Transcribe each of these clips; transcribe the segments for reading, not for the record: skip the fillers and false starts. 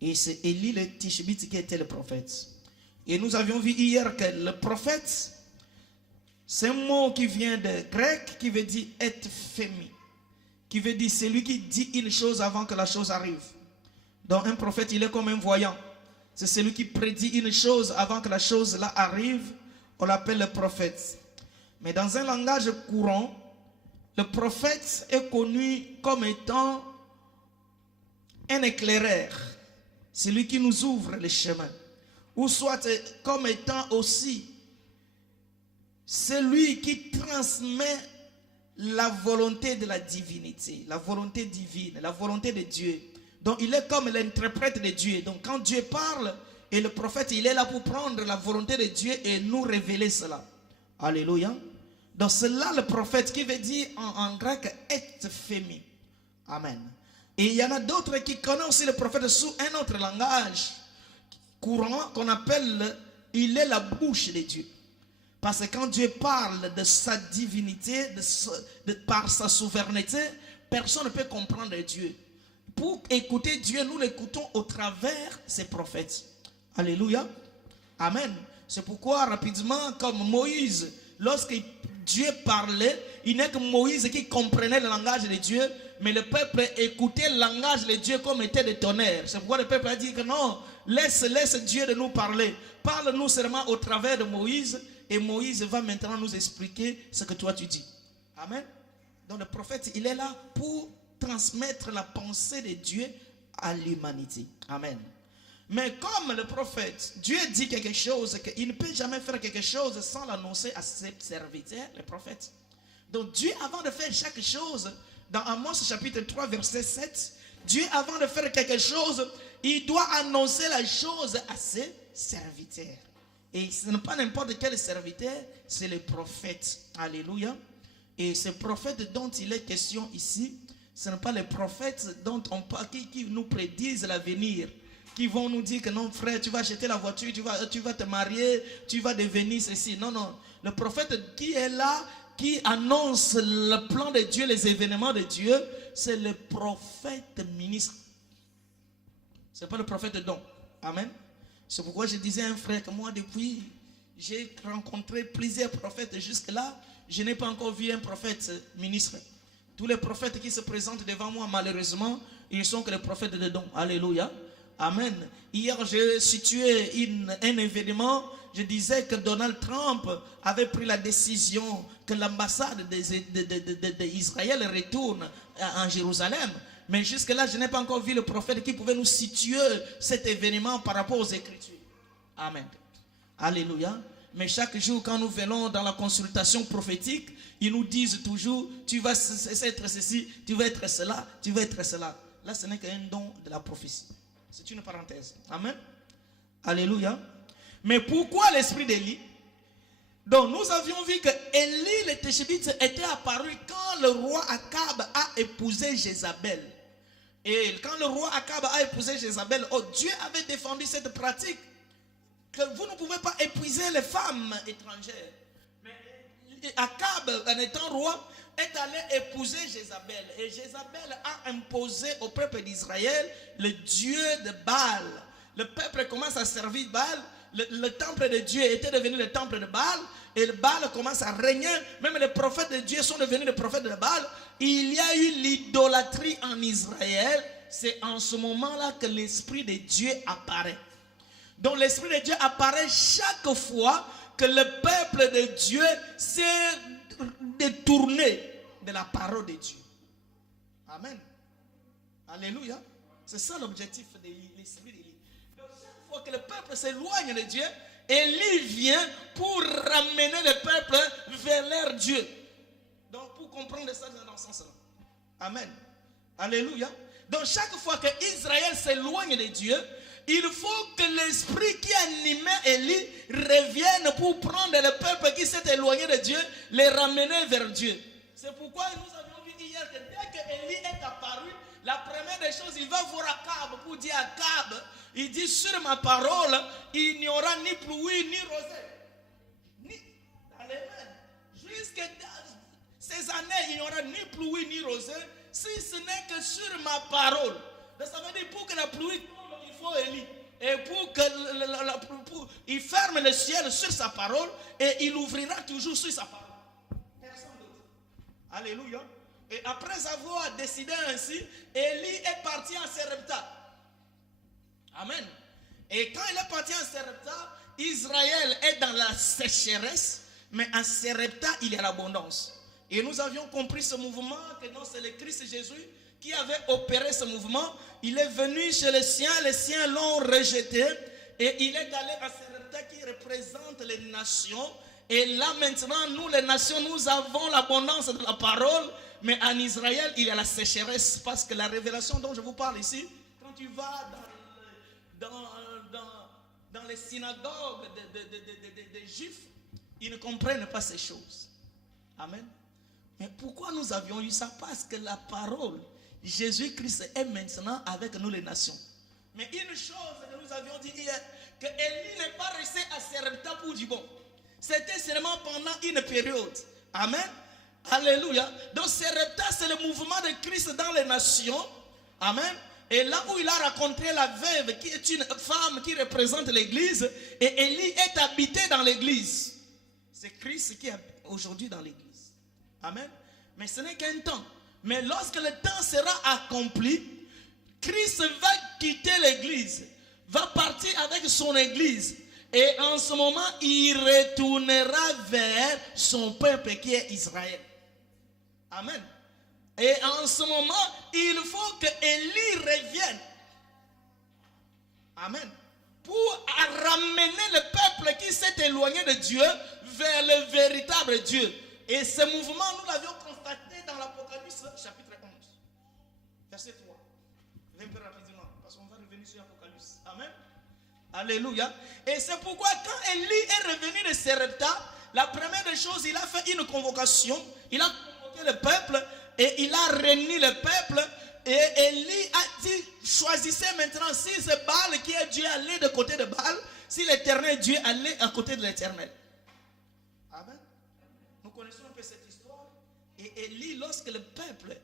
Et c'est Élie le Tishbite qui était le prophète. Et nous avions vu hier que le prophète, c'est un mot qui vient de grec qui veut dire être fémi, qui veut dire celui qui dit une chose avant que la chose arrive. Donc un prophète, il est comme un voyant. C'est celui qui prédit une chose avant que la chose là arrive. On l'appelle le prophète. Mais dans un langage courant, le prophète est connu comme étant un éclaireur, celui qui nous ouvre le chemin, ou soit comme étant aussi celui qui transmet la volonté de la divinité, la volonté divine, la volonté de Dieu. Donc il est comme l'interprète de Dieu. Donc quand Dieu parle, et le prophète, il est là pour prendre la volonté de Dieu et nous révéler cela. Alléluia. Donc c'est là le prophète qui veut dire en grec être fémi. Amen. Et il y en a d'autres qui connaissent aussi le prophète sous un autre langage courant qu'on appelle, il est la bouche de Dieu. Parce que quand Dieu parle de sa divinité, par sa souveraineté, personne ne peut comprendre Dieu. Pour écouter Dieu, nous l'écoutons au travers ses prophètes. Alléluia. Amen. C'est pourquoi rapidement, comme Moïse, lorsque Dieu parlait, il n'est que Moïse qui comprenait le langage de Dieu, mais le peuple écoutait le langage de Dieu comme était des tonnerres. C'est pourquoi le peuple a dit que non, laisse Dieu de nous parler. Parle-nous seulement au travers de Moïse, et Moïse va maintenant nous expliquer ce que toi tu dis. Amen. Donc le prophète, il est là pour transmettre la pensée de Dieu à l'humanité. Amen. Mais comme le prophète, Dieu dit quelque chose, qu'il ne peut jamais faire quelque chose sans l'annoncer à ses serviteurs, les prophètes. Donc Dieu, avant de faire chaque chose, dans Amos chapitre 3 verset 7, Dieu, avant de faire quelque chose, il doit annoncer la chose à ses serviteurs. Et ce n'est pas n'importe quel serviteur, c'est le prophète. Alléluia. Et ce prophète dont il est question ici, ce n'est pas les prophètes dont on parle, qui nous prédisent l'avenir, qui vont nous dire que non frère, tu vas acheter la voiture, tu vas te marier, tu vas devenir ceci. Non, non. Le prophète qui est là, qui annonce le plan de Dieu, les événements de Dieu, c'est le prophète ministre. Ce n'est pas le prophète don. Amen. C'est pourquoi je disais à un frère que moi, depuis, j'ai rencontré plusieurs prophètes jusque-là, je n'ai pas encore vu un prophète ministre. Tous les prophètes qui se présentent devant moi, malheureusement, ils ne sont que les prophètes de don. Alléluia. Amen. Hier, j'ai situé un événement. Je disais que Donald Trump avait pris la décision que l'ambassade d'Israël retourne en Jérusalem. Mais jusque-là, je n'ai pas encore vu le prophète qui pouvait nous situer cet événement par rapport aux Écritures. Amen. Alléluia. Mais chaque jour, quand nous venons dans la consultation prophétique, ils nous disent toujours, tu vas être ceci, tu vas être cela, tu vas être cela. Là, ce n'est qu'un don de la prophétie. C'est une parenthèse. Amen. Alléluia. Mais pourquoi l'esprit d'Élie? Donc nous avions vu que Élie le Tishbite était apparu quand le roi Akab a épousé Jézabel. Et quand le roi Akab a épousé Jézabel, oh, Dieu avait défendu cette pratique. Que vous ne pouvez pas épuiser les femmes étrangères. Mais Akab, en étant roi, est allé épouser Jézabel. Et Jézabel a imposé au peuple d'Israël le Dieu de Baal. Le peuple commence à servir Baal. Le temple de Dieu était devenu le temple de Baal. Et le Baal commence à régner. Même les prophètes de Dieu sont devenus les prophètes de Baal. Il y a eu l'idolâtrie en Israël. C'est en ce moment-là que l'Esprit de Dieu apparaît. Donc l'Esprit de Dieu apparaît chaque fois que le peuple de Dieu s'est détourné de la parole de Dieu. Amen. Alléluia. C'est ça l'objectif de l'Esprit d'Élie. Donc chaque fois que le peuple s'éloigne de Dieu, Élie vient pour ramener le peuple vers leur Dieu. Donc pour comprendre ça dans ce sens-là. Amen. Alléluia. Donc chaque fois que Israël s'éloigne de Dieu, il faut que l'esprit qui animait Élie revienne pour prendre le peuple qui s'est éloigné de Dieu, les ramener vers Dieu. C'est pourquoi nous avions vu hier que dès que Élie est apparu, la première des choses, il va voir Akab pour dire à Akab, il dit sur ma parole, il n'y aura ni pluie ni rosée. Amen. Jusqu'à ces années, il n'y aura ni pluie ni rosée, si ce n'est que sur ma parole. Donc ça veut dire pour que la pluie tombe, il faut faut Élie. Et pour que il ferme le ciel sur sa parole et il ouvrira toujours sur sa parole. Personne d'autre. Alléluia. Et après avoir décidé ainsi, Élie est parti en Sarepta. Amen. Et quand il est parti en Sarepta, Israël est dans la sécheresse, mais en Sarepta, il y a l'abondance. Et nous avions compris ce mouvement, que non, c'est le Christ Jésus qui avait opéré ce mouvement. Il est venu chez les siens l'ont rejeté, et il est allé à Sarepta qui représente les nations. Et là maintenant, nous les nations, nous avons l'abondance de la parole, mais en Israël, il y a la sécheresse, parce que la révélation dont je vous parle ici, quand tu vas dans les synagogues des Juifs, ils ne comprennent pas ces choses. Amen. Mais pourquoi nous avions eu ça? Parce que la parole, Jésus-Christ est maintenant avec nous les nations. Mais une chose que nous avions dit hier, que Élie n'est pas resté à Sarepta pour du bon. C'était seulement pendant une période. Amen. Alléluia. Donc Sarepta, c'est le mouvement de Christ dans les nations. Amen. Et là où il a rencontré la veuve, qui est une femme qui représente l'église, et Élie est habité dans l'église. C'est Christ qui est aujourd'hui dans l'église. Amen. Mais ce n'est qu'un temps. Mais lorsque le temps sera accompli, Christ va quitter l'église, va partir avec son église. Et en ce moment, il retournera vers son peuple qui est Israël. Amen. Et en ce moment, il faut que Élie revienne. Amen. Pour ramener le peuple qui s'est éloigné de Dieu vers le véritable Dieu. Et ce mouvement, nous l'avions constaté dans l'Apocalypse chapitre 11. Verset 3. Je vais un peu rapidement, parce qu'on va revenir sur l'Apocalypse. Amen. Alléluia. Et c'est pourquoi quand Élie est revenu de Sarepta, la première des choses, il a fait une convocation. Il a convoqué le peuple et il a réuni le peuple. Et Élie a dit, choisissez maintenant si c'est Baal qui est Dieu, allez de côté de Baal. Si l'Éternel Dieu, allez à côté de l'Éternel. Amen. Nous connaissons un peu cette histoire. Et Élie, lorsque le peuple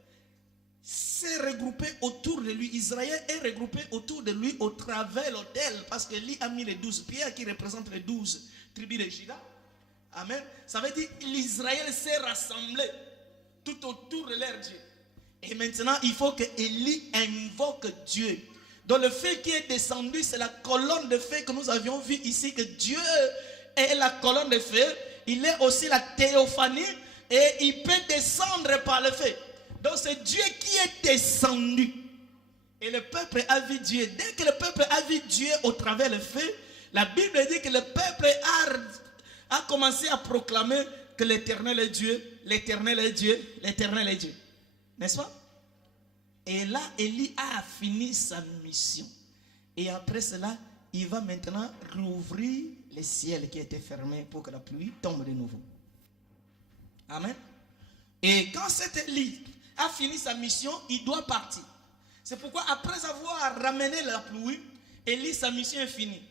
s'est regroupé autour de lui, Israël est regroupé autour de lui au travers de l'autel, parce que Élie a mis les 12 pierres qui représentent les 12 tribus de Juda. Amen. Ça veut dire que l'Israël s'est rassemblé tout autour de leur Dieu. Et maintenant, il faut que Élie invoque Dieu. Donc le feu qui est descendu, c'est la colonne de feu que nous avions vu ici, que Dieu est la colonne de feu. Il est aussi la théophanie et il peut descendre par le feu. Donc c'est Dieu qui est descendu. Et le peuple a vu Dieu. Dès que le peuple a vu Dieu au travers le feu, la Bible dit que le peuple a commencé à proclamer que l'Éternel est Dieu, l'Éternel est Dieu, l'Éternel est Dieu. N'est-ce pas? Et là, Élie a fini sa mission. Et après cela, il va maintenant rouvrir les ciels qui étaient fermés pour que la pluie tombe de nouveau. Amen. Et quand cet Élie a fini sa mission, il doit partir. C'est pourquoi après avoir ramené la pluie, Élie, sa mission est finie.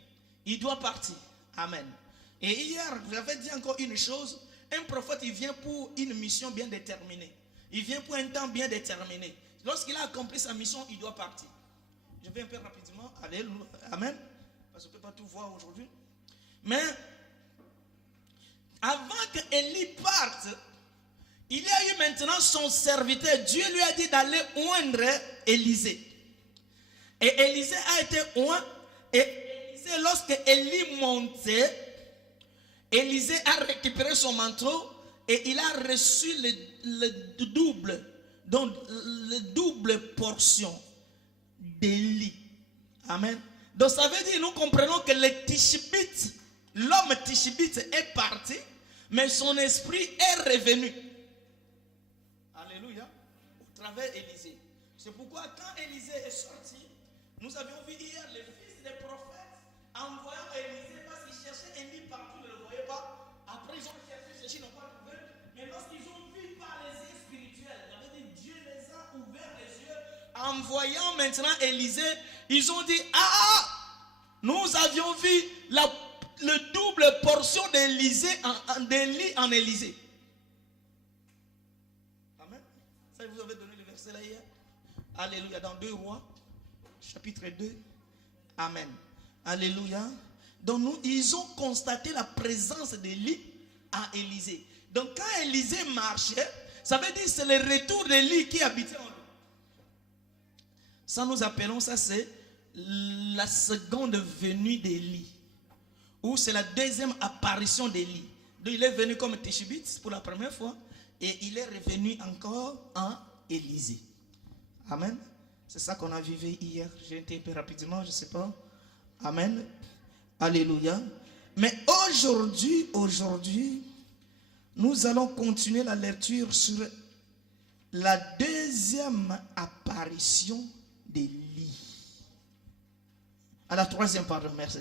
Il doit partir. Amen. Et hier, j'avais dit encore une chose. Un prophète, il vient pour une mission bien déterminée. Il vient pour un temps bien déterminé. Lorsqu'il a accompli sa mission, il doit partir. Je vais un peu rapidement. Alléluia. Amen. Parce qu'on ne peut pas tout voir aujourd'hui. Mais avant que Élie parte, il y a eu maintenant son serviteur. Dieu lui a dit d'aller oindre Élisée. Et Élisée a été oint. Et Élisée, lorsque Élie montait, Élisée a récupéré son manteau et il a reçu le double, donc le double portion d'Élie. Amen. Donc ça veut dire, nous comprenons que le Tishbite, l'homme Tishbite est parti, mais son esprit est revenu. Alléluia. Au travers d'Élisée. C'est pourquoi quand Élisée est sorti, nous avions vu hier les fils des prophètes envoyant Élisée parce qu'ils cherchaient Élie partout, ils ne le voyaient pas. Après ils ont cherché, ils n'ont pas trouvé. Mais lorsqu'ils ont vu par les yeux spirituels, ça veut dire Dieu les a ouverts les yeux, en voyant maintenant Élisée, ils ont dit, ah, nous avions vu le double portion d'Élie en Élisée. Amen. Ça, vous avez donné le verset là hier. Alléluia. Dans 2 Rois, chapitre 2, Amen. Alléluia. Donc ils ont constaté la présence d'Élie à Élysée. Donc quand Élysée marchait, ça veut dire que c'est le retour d'Élie qui habitait en lui. Ça nous appelons ça, c'est la seconde venue d'Élie. Ou c'est la deuxième apparition d'Élie. Donc il est venu comme Tishbitz pour la première fois. Et il est revenu encore en Élysée. Amen. C'est ça qu'on a vécu hier. J'ai été un peu rapidement, je ne sais pas. Amen. Alléluia. Mais aujourd'hui, nous allons continuer la lecture sur la deuxième apparition d'Élie. À la troisième, pardon, merci.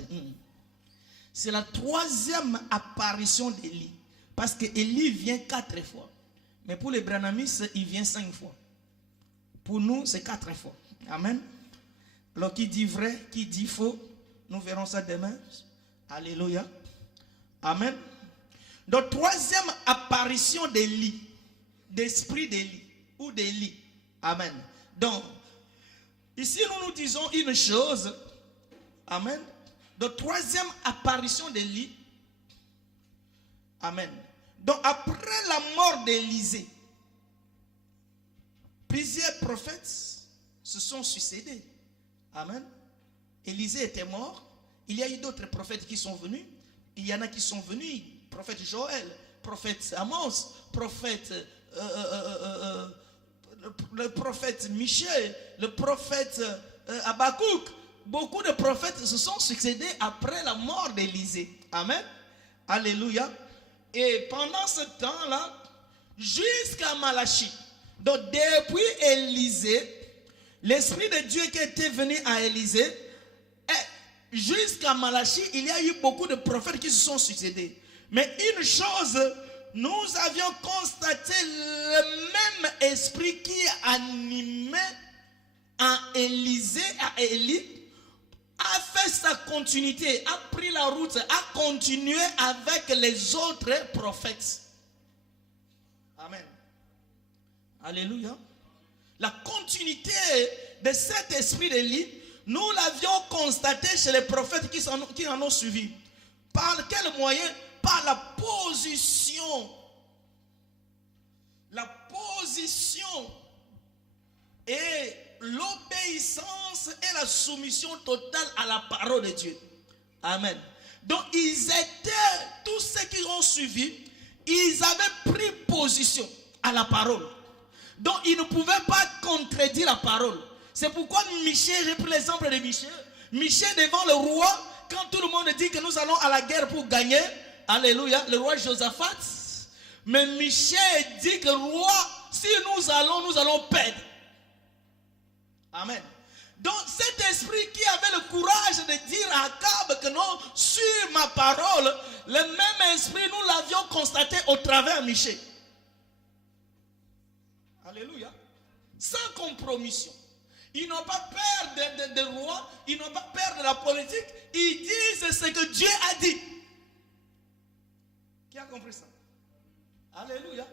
C'est la troisième apparition d'Élie. Parce que Élie vient 4 fois. Mais pour les Branhamistes, il vient 5 fois. Pour nous, c'est 4 fois. Amen. Alors, qui dit vrai, qui dit faux, nous verrons ça demain. Alléluia. Amen. Donc, troisième apparition d'Élie, d'esprit d'Élie, ou d'Élie. Amen. Donc, ici, nous disons une chose. Amen. Donc, troisième apparition d'Élie. Amen. Donc, après la mort d'Élisée, plusieurs prophètes se sont succédés. Amen. Élisée était mort. Il y a eu d'autres prophètes qui sont venus. Il y en a qui sont venus. Prophète Joël, prophète Amos, prophète le prophète Michel, le prophète Habakkuk. Beaucoup de prophètes se sont succédés après la mort d'Élisée. Amen. Alléluia. Et pendant ce temps-là, jusqu'à Malachie, donc depuis Élisée, l'Esprit de Dieu qui était venu à Élisée, jusqu'à Malachie, il y a eu beaucoup de prophètes qui se sont succédés. Mais une chose, nous avions constaté le même esprit qui animait à Élisée, à Élie, a fait sa continuité, a pris la route, a continué avec les autres prophètes. Amen. Alléluia. La continuité de cet esprit d'Élie, nous l'avions constaté chez les prophètes qui en ont suivi. Par quel moyen? Par la position. La position et l'obéissance et la soumission totale à la parole de Dieu. Amen. Donc ils étaient, tous ceux qui ont suivi, ils avaient pris position à la parole. Donc ils ne pouvaient pas contredire la parole. C'est pourquoi Michel, j'ai pris l'exemple de Michel. Michel devant le roi, quand tout le monde dit que nous allons à la guerre pour gagner, alléluia, le roi Josaphat. Mais Michel dit que le roi, si nous allons perdre. Amen. Donc cet esprit qui avait le courage de dire à Akab que non, sur ma parole, le même esprit, nous l'avions constaté au travers Michel. Alléluia. Sans compromission. Ils n'ont pas peur des rois, ils n'ont pas peur de la politique, ils disent ce que Dieu a dit. Qui a compris ça? Alléluia.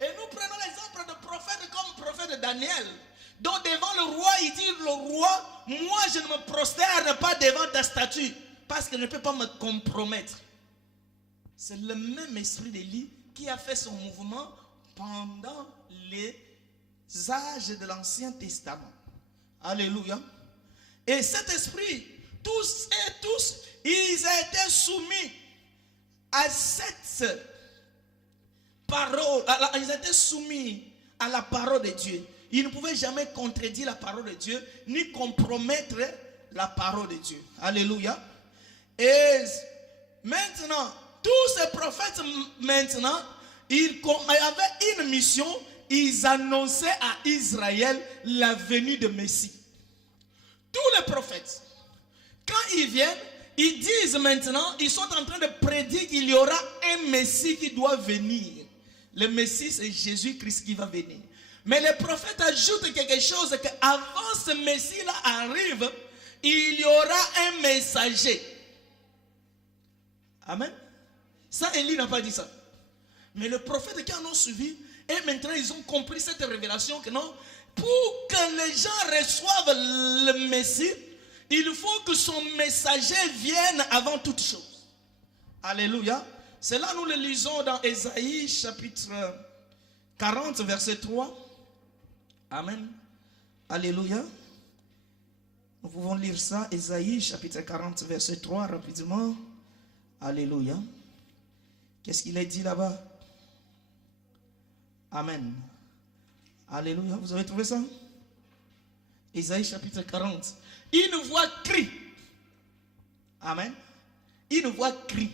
Et nous prenons l'exemple de prophètes comme prophète Daniel. Donc devant le roi, il dit, le roi, moi je ne me prosterne pas devant ta statue, parce que je ne peux pas me compromettre. C'est le même esprit d'Élie qui a fait son mouvement pendant les âges de l'Ancien Testament. Alléluia. Et cet esprit, tous et tous, ils étaient soumis à cette parole, ils étaient soumis à la parole de Dieu. Ils ne pouvaient jamais contredire la parole de Dieu, ni compromettre la parole de Dieu. Alléluia. Et maintenant, tous ces prophètes, maintenant, ils avaient une mission. Ils annonçaient à Israël la venue de Messie. Tous les prophètes, quand ils viennent, ils disent maintenant, ils sont en train de prédire qu'il y aura un Messie qui doit venir. Le Messie, c'est Jésus-Christ qui va venir. Mais les prophètes ajoutent quelque chose, qu'avant ce Messie-là arrive, il y aura un messager. Amen. Ça, Élie n'a pas dit ça. Mais les prophètes qui en ont suivi, et maintenant ils ont compris cette révélation que non, pour que les gens reçoivent le Messie, il faut que son messager vienne avant toute chose. Alléluia. C'est là nous le lisons dans Ésaïe chapitre 40 verset 3. Amen. Alléluia. Nous pouvons lire ça, Ésaïe chapitre 40 verset 3 rapidement. Alléluia. Qu'est-ce qu'il est dit là-bas? Amen. Alléluia. Vous avez trouvé ça? Ésaïe chapitre 40. Une voix crie. Amen. Une voix crie.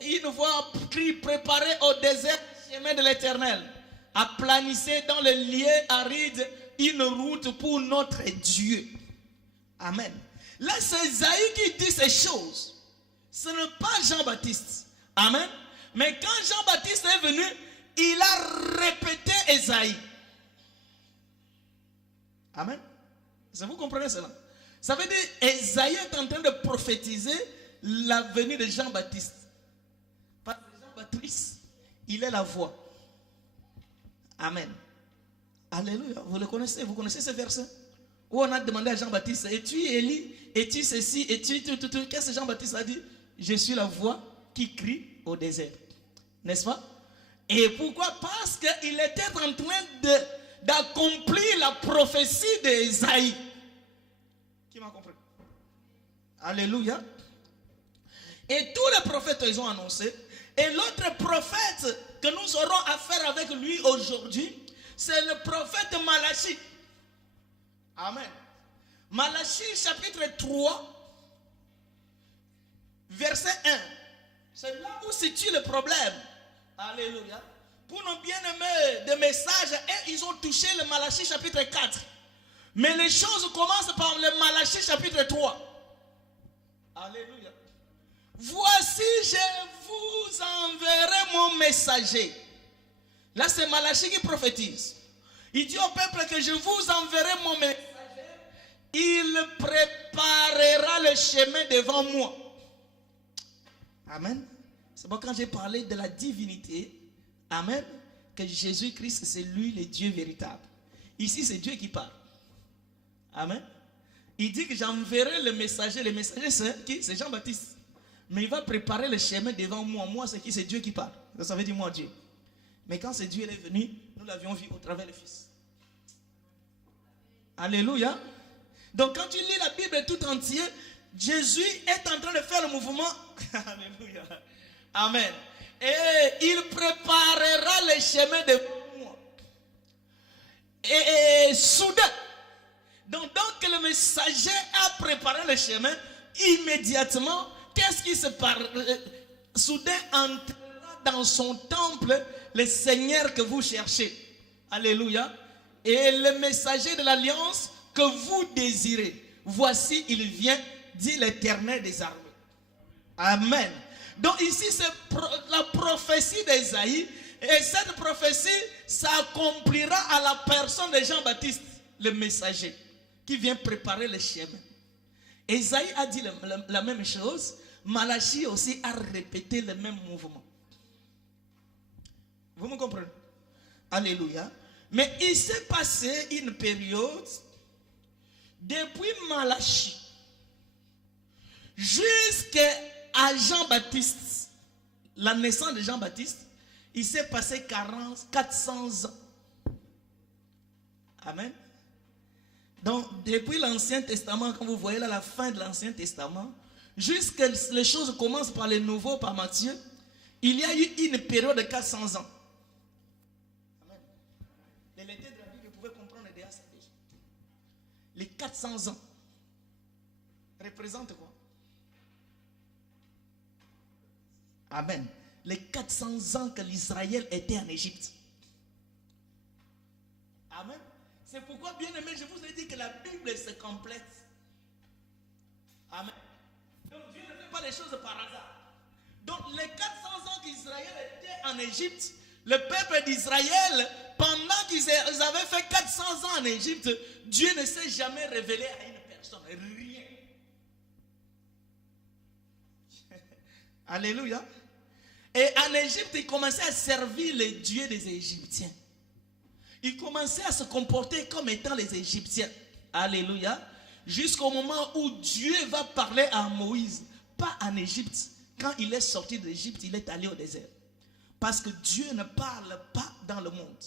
Une voix crie, préparez au désert le chemin de l'Éternel. Aplanissez dans les lieux arides une route pour notre Dieu. Amen. Là, c'est Ésaïe qui dit ces choses. Ce n'est pas Jean-Baptiste. Amen. Mais quand Jean-Baptiste est venu, il a répété Ésaïe. Amen. Vous comprenez cela? Ça veut dire Ésaïe est en train de prophétiser la venue de Jean-Baptiste. Parce que Jean-Baptiste, il est la voix. Amen. Alléluia. Vous le connaissez? Vous connaissez ce verset? Où on a demandé à Jean-Baptiste, es-tu Élie? Es-tu ceci? Es-tu tout? Qu'est-ce que Jean-Baptiste a dit? Je suis la voix qui crie au désert. N'est-ce pas? Et pourquoi? Parce qu'il était en train d'accomplir la prophétie d'Ésaïe. Qui m'a compris? Alléluia. Et tous les prophètes, ils ont annoncé. Et l'autre prophète que nous aurons affaire avec lui aujourd'hui, c'est le prophète Malachie. Amen. Malachie chapitre 3, verset 1. C'est là où se situe le problème. Alléluia. Pour nos bien-aimés de messages, et ils ont touché le Malachie chapitre 4. Mais les choses commencent par le Malachie chapitre 3. Alléluia. Voici, je vous enverrai mon messager. Là, c'est Malachie qui prophétise. Il dit au peuple que je vous enverrai mon messager. Il préparera le chemin devant moi. Amen. C'est bon, quand j'ai parlé de la divinité, amen, que Jésus-Christ, c'est lui le Dieu véritable. Ici, c'est Dieu qui parle. Amen. Il dit que j'enverrai le messager. Le messager, c'est qui? C'est Jean-Baptiste. Mais il va préparer le chemin devant moi. Moi, c'est qui? C'est Dieu qui parle. Ça veut dire moi, Dieu. Mais quand c'est Dieu il est venu, nous l'avions vu au travers du Fils. Alléluia. Donc quand tu lis la Bible tout entière, Jésus est en train de faire le mouvement. Alléluia. Amen. Et il préparera le chemin devant moi. Et soudain, donc que le messager a préparé le chemin, immédiatement, qu'est-ce qui se passe? Soudain entrera dans son temple le Seigneur que vous cherchez. Alléluia. Et le messager de l'alliance que vous désirez. Voici, il vient, dit l'Éternel des armées. Amen. Donc ici, c'est la prophétie d'Ésaïe. Et cette prophétie s'accomplira à la personne de Jean-Baptiste, le messager, qui vient préparer le chemin. Ésaïe a dit la même chose. Malachie aussi a répété le même mouvement. Vous me comprenez? Alléluia. Mais il s'est passé une période depuis Malachie jusqu'à Jean-Baptiste, la naissance de Jean-Baptiste, il s'est passé 400 ans. Amen. Donc, depuis l'Ancien Testament, quand vous voyez là la fin de l'Ancien Testament, jusqu'à les choses commencent par le Nouveau, par Matthieu, il y a eu une période de 400 ans. Amen. Les lecteurs de la Bible pouvaient comprendre déjà ça déjà. Les 400 ans représentent quoi? Amen. Les 400 ans que l'Israël était en Égypte. Amen. C'est pourquoi, bien aimé, je vous ai dit que la Bible se complète. Amen. Donc Dieu ne fait pas les choses par hasard. Donc les 400 ans qu'Israël était en Égypte, le peuple d'Israël, pendant qu'ils avaient fait 400 ans en Égypte, Dieu ne s'est jamais révélé à une personne. Rien. Alléluia. Et en Égypte, ils commençaient à servir les dieux des Égyptiens. Ils commençaient à se comporter comme étant les Égyptiens. Alléluia. Jusqu'au moment où Dieu va parler à Moïse, pas en Égypte. Quand il est sorti d'Égypte, il est allé au désert. Parce que Dieu ne parle pas dans le monde.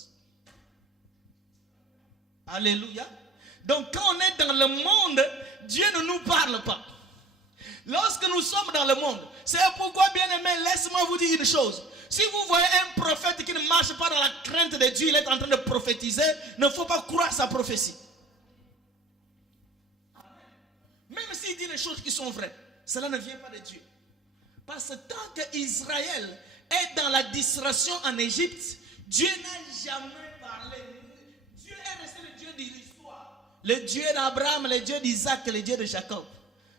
Alléluia. Donc quand on est dans le monde, Dieu ne nous parle pas. Lorsque nous sommes dans le monde, c'est pourquoi, bien aimé, laisse-moi vous dire une chose. Si vous voyez un prophète qui ne marche pas dans la crainte de Dieu, il est en train de prophétiser, il ne faut pas croire sa prophétie. Même s'il dit les choses qui sont vraies, cela ne vient pas de Dieu. Parce que tant qu'Israël est dans la distraction en Égypte, Dieu n'a jamais parlé. Dieu est resté le Dieu de l'histoire. Le Dieu d'Abraham, le Dieu d'Isaac, le Dieu de Jacob.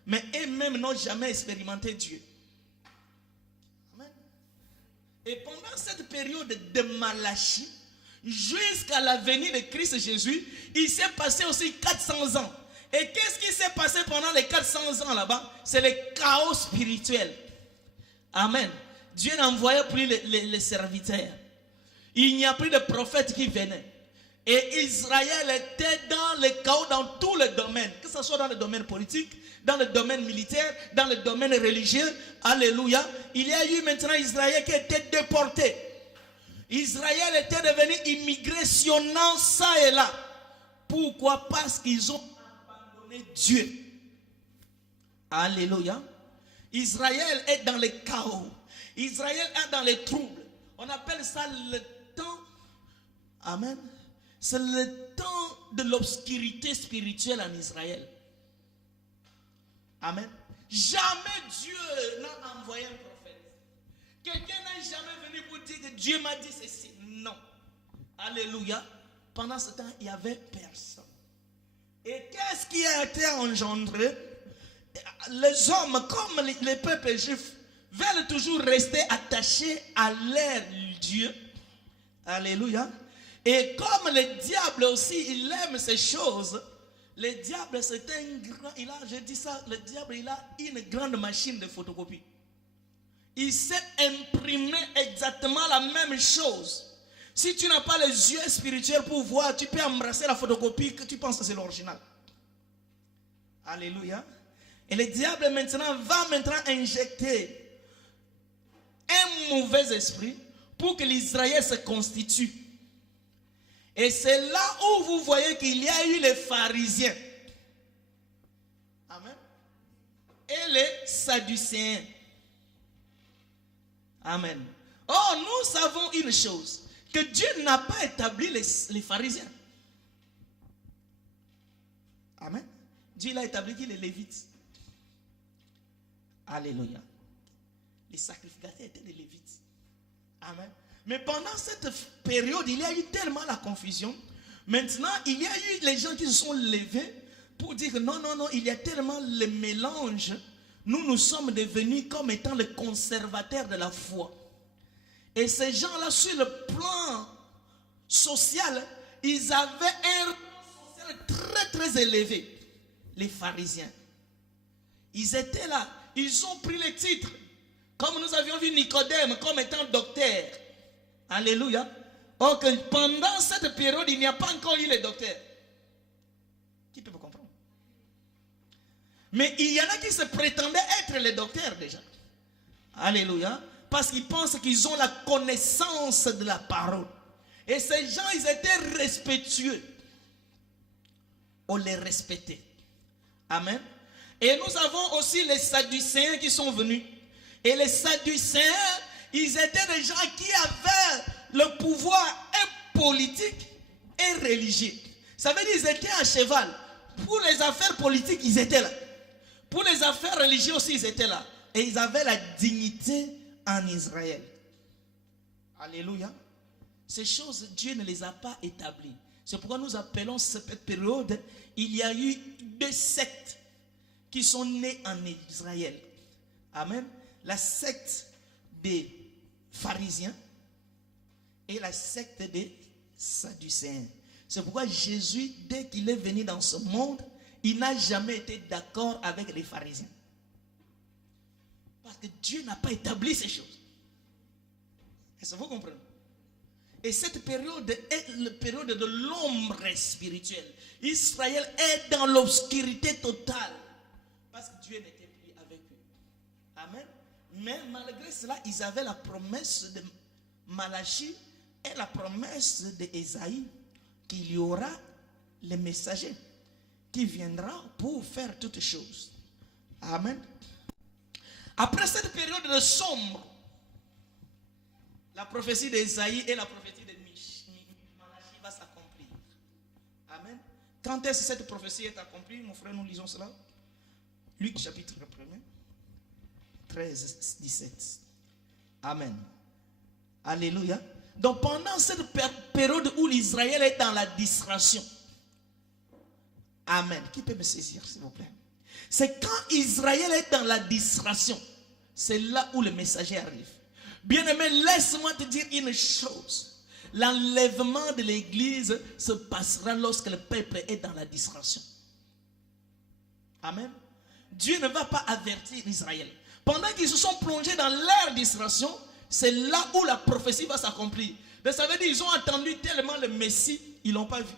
Mais eux-mêmes n'ont jamais expérimenté Dieu. Amen. Et pendant cette période de Malachie, jusqu'à la venue de Christ Jésus, il s'est passé aussi 400 ans. Et qu'est-ce qui s'est passé pendant les 400 ans là-bas? C'est le chaos spirituel. Amen. Dieu n'envoyait plus les serviteurs. Il n'y a plus de prophètes qui venaient. Et Israël était dans le chaos dans tous les domaines. Que ce soit dans le domaine politique, dans le domaine militaire, dans le domaine religieux. Alléluia. Il y a eu maintenant Israël qui était déporté. Israël était devenu immigrationnant ça et là. Pourquoi? Parce qu'ils ont abandonné Dieu. Alléluia. Israël est dans le chaos. Israël est dans les troubles. On appelle ça le temps. Amen. C'est le temps de l'obscurité spirituelle en Israël. Amen. Jamais Dieu n'a envoyé un prophète. Quelqu'un n'a jamais venu pour dire que Dieu m'a dit ceci. Non. Alléluia. Pendant ce temps, il n'y avait personne. Et qu'est-ce qui a été engendré? Les hommes, comme les peuples juifs, veulent toujours rester attachés à leur Dieu. Alléluia. Et comme le diable aussi, il aime ces choses. Le diable, c'est un grand, je dis ça, le diable, il a une grande machine de photocopie. Il sait imprimer exactement la même chose. Si tu n'as pas les yeux spirituels pour voir, tu peux embrasser la photocopie que tu penses que c'est l'original. Alléluia. Et le diable va injecter un mauvais esprit pour que l'Israël se constitue. Et c'est là où vous voyez qu'il y a eu les pharisiens. Amen. Et les sadducéens. Amen. Or, nous savons une chose, que Dieu n'a pas établi les pharisiens. Amen. Dieu l'a établi qui? Les Lévites. Alléluia. Les sacrificateurs étaient des Lévites. Amen. Mais pendant cette période, il y a eu tellement la confusion. Maintenant, il y a eu les gens qui se sont levés pour dire que non, il y a tellement le mélange. Nous sommes devenus comme étant les conservateurs de la foi. Et ces gens-là, sur le plan social, ils avaient un rang social très très élevé. Les pharisiens. Ils étaient là. Ils ont pris les titres. Comme nous avions vu Nicodème comme étant docteur. Alléluia. Or que pendant cette période, il n'y a pas encore eu les docteurs. Qui peut me comprendre? Mais il y en a qui se prétendaient être les docteurs déjà. Alléluia. Parce qu'ils pensent qu'ils ont la connaissance de la parole. Et ces gens, ils étaient respectueux. On les respectait. Amen. Et nous avons aussi les sadducéens qui sont venus. Et les sadducéens, ils étaient des gens qui avaient le pouvoir et politique et religieux. Ça veut dire qu'ils étaient à cheval. Pour les affaires politiques, ils étaient là. Pour les affaires religieuses aussi, ils étaient là. Et ils avaient la dignité en Israël. Alléluia. Ces choses, Dieu ne les a pas établies. C'est pourquoi nous appelons cette période, il y a eu 2 sectes qui sont nées en Israël. Amen. La secte des pharisiens et la secte des sadducéens. C'est pourquoi Jésus, dès qu'il est venu dans ce monde, il n'a jamais été d'accord avec les pharisiens. Parce que Dieu n'a pas établi ces choses. Est-ce que vous comprenez? Et cette période est la période de l'ombre spirituelle. Israël est dans l'obscurité totale. Parce que Dieu n'était plus avec eux. Amen. Mais malgré cela, ils avaient la promesse de Malachie et la promesse d'Ésaïe qu'il y aura le messager qui viendra pour faire toutes choses. Amen. Après cette période de sombre, la prophétie d'Ésaïe et la prophétie de Malachie va s'accomplir. Amen. Quand est-ce que cette prophétie est accomplie, mon frère, nous lisons cela. Luc chapitre 1, 13, 17. Amen. Alléluia. Donc pendant cette période où l'Israël est dans la distraction. Amen. Qui peut me saisir, s'il vous plaît? C'est quand Israël est dans la distraction. C'est là où le messager arrive. Bien-aimé, laisse-moi te dire une chose. L'enlèvement de l'église se passera lorsque le peuple est dans la distraction. Amen. Dieu ne va pas avertir Israël. Pendant qu'ils se sont plongés dans leur distraction, c'est là où la prophétie va s'accomplir. Ça veut dire qu'ils ont attendu tellement le Messie, ils ne l'ont pas vu.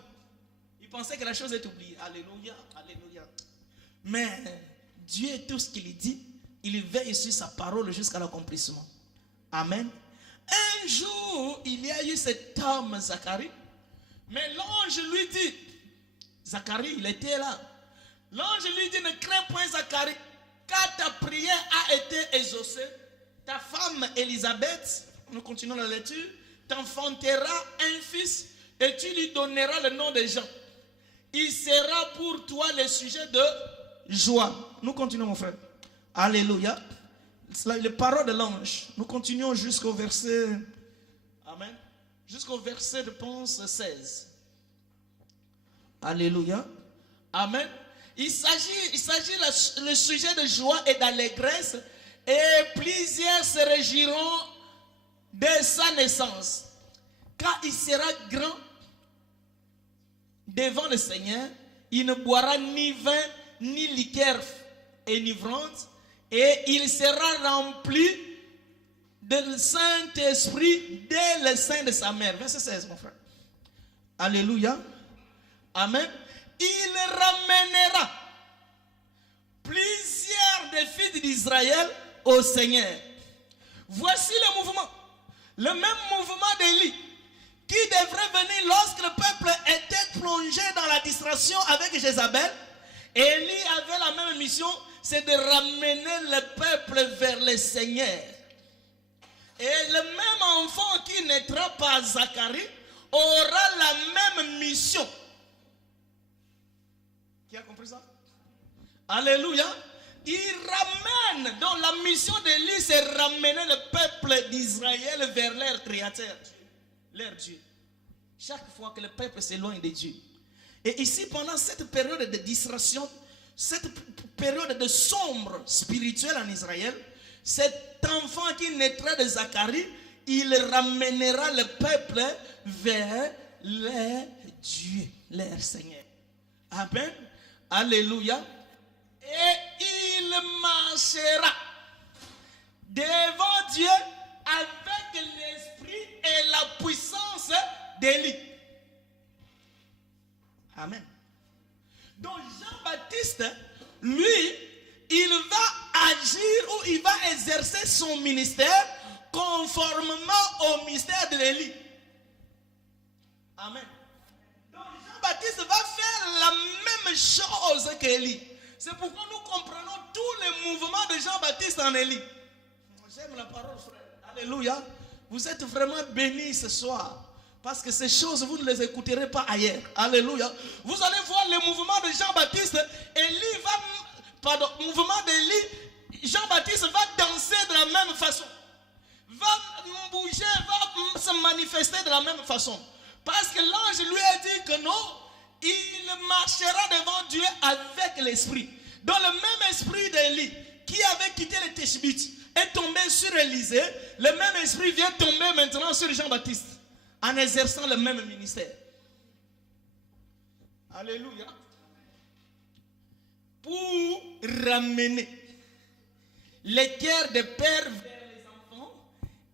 Ils pensaient que la chose est oubliée. Alléluia, alléluia. Mais Dieu, tout ce qu'il dit, il veille sur sa parole jusqu'à l'accomplissement. Amen. Un jour, il y a eu cet homme, Zacharie. Mais l'ange lui dit, Zacharie, il était là. L'ange lui dit, ne crains point Zacharie, car ta prière a été exaucée. Ta femme Élisabeth, nous continuons la lecture, t'enfantera un fils et tu lui donneras le nom de Jean. Il sera pour toi le sujet de joie. Nous continuons, mon frère. Alléluia. C'est les paroles de l'ange. Nous continuons jusqu'au verset. Amen. Jusqu'au verset, je pense, 16. Alléluia. Amen. Il s'agit le sujet de joie et d'allégresse. Et plusieurs se réjouiront de sa naissance. Car il sera grand devant le Seigneur. Il ne boira ni vin ni liqueur enivrante. Et il sera rempli de Saint-Esprit dès le sein de sa mère. Verset 16, mon frère. Alléluia. Amen. Il ramènera plusieurs des fils d'Israël au Seigneur. Voici le mouvement. Le même mouvement d'Élie qui devrait venir lorsque le peuple était plongé dans la distraction avec Jézabel. Élie avait la même mission, c'est de ramener le peuple vers le Seigneur. Et le même enfant qui naîtra par Zacharie aura la même mission. Qui a compris ça? Alléluia. Il ramène, donc la mission d'Élie, c'est ramener le peuple d'Israël vers leur créateur, leur Dieu. Chaque fois que le peuple s'éloigne de Dieu. Et ici, pendant cette période de distraction, cette période de sombre spirituel en Israël, cet enfant qui naîtra de Zacharie, il ramènera le peuple vers leur Dieu, leur Seigneur. Amen. Alléluia. Et il marchera devant Dieu avec l'esprit et la puissance d'Élie. Amen. Donc Jean-Baptiste, lui, il va agir ou il va exercer son ministère conformément au mystère de l'Élie. Amen. Donc Jean-Baptiste va faire la même chose qu'Élie. C'est pourquoi nous comprenons tous les mouvements de Jean-Baptiste en Élie. J'aime la parole, frère. Alléluia. Vous êtes vraiment bénis ce soir. Parce que ces choses, vous ne les écouterez pas ailleurs. Alléluia. Vous allez voir le mouvement de Jean-Baptiste. Mouvement d'Élie, Jean-Baptiste va danser de la même façon. Va bouger, va se manifester de la même façon. Parce que l'ange lui a dit que non, il marchera devant Dieu avec l'esprit. Dans le même esprit d'Élie, qui avait quitté le Tishbite, est tombé sur Élisée, le même esprit vient tomber maintenant sur Jean-Baptiste, en exerçant le même ministère. Alléluia. Pour ramener les cœurs des pères vers les enfants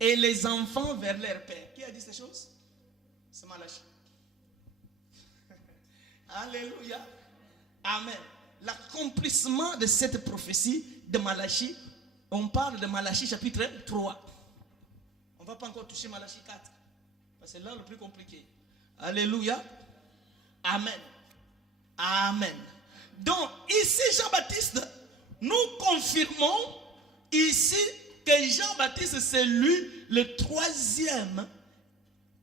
et les enfants vers leurs pères. Qui a dit ces choses? C'est Malachie. Alléluia. Amen. L'accomplissement de cette prophétie de Malachie, on parle de Malachie chapitre 3. On ne va pas encore toucher Malachie 4. Parce que c'est là le plus compliqué. Alléluia. Amen. Amen. Donc, ici, Jean-Baptiste, nous confirmons ici que Jean-Baptiste, c'est lui le troisième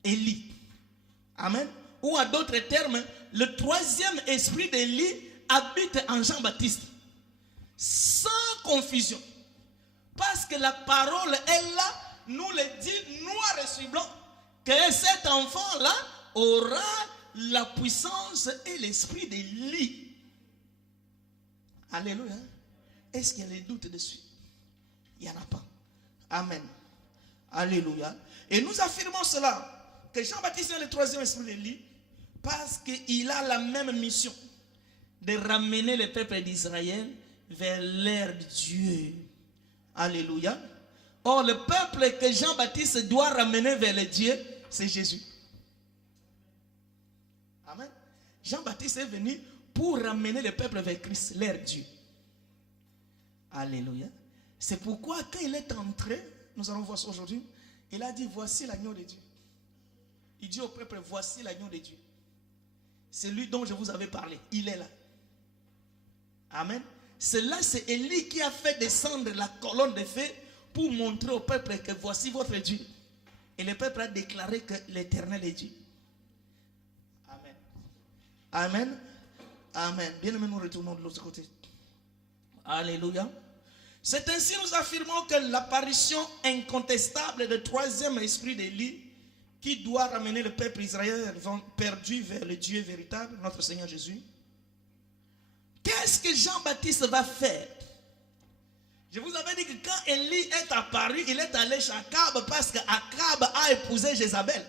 Élie. Amen. Ou à d'autres termes, le troisième esprit d'Élie habite en Jean-Baptiste. Sans confusion. Parce que la parole est là, nous le dit noir et sur blanc, que cet enfant-là aura la puissance et l'esprit d'Élie. Alléluia. Est-ce qu'il y a des doutes dessus? Il n'y en a pas. Amen. Alléluia. Et nous affirmons cela, que Jean-Baptiste est le troisième esprit d'Élie, parce qu'il a la même mission de ramener le peuple d'Israël vers l'ère de Dieu. Alléluia. Or, le peuple que Jean-Baptiste doit ramener vers le Dieu, c'est Jésus. Amen. Jean-Baptiste est venu pour ramener le peuple vers Christ, l'ère de Dieu. Alléluia. C'est pourquoi quand il est entré, nous allons voir ça aujourd'hui, il a dit, voici l'agneau de Dieu. Il dit au peuple, voici l'agneau de Dieu. C'est lui dont je vous avais parlé. Il est là. Amen. Cela, c'est Élie qui a fait descendre la colonne de feu pour montrer au peuple que voici votre Dieu. Et le peuple a déclaré que l'Éternel est Dieu. Amen. Amen. Amen. Bien aimé, nous retournons de l'autre côté. Alléluia. C'est ainsi nous affirmons que l'apparition incontestable du troisième esprit d'Élie qui doit ramener le peuple Israël perdu vers le Dieu véritable, notre Seigneur Jésus. Qu'est-ce que Jean-Baptiste va faire? Je vous avais dit que quand Élie est apparu, il est allé chez Akab parce qu'Akab a épousé Jézabel.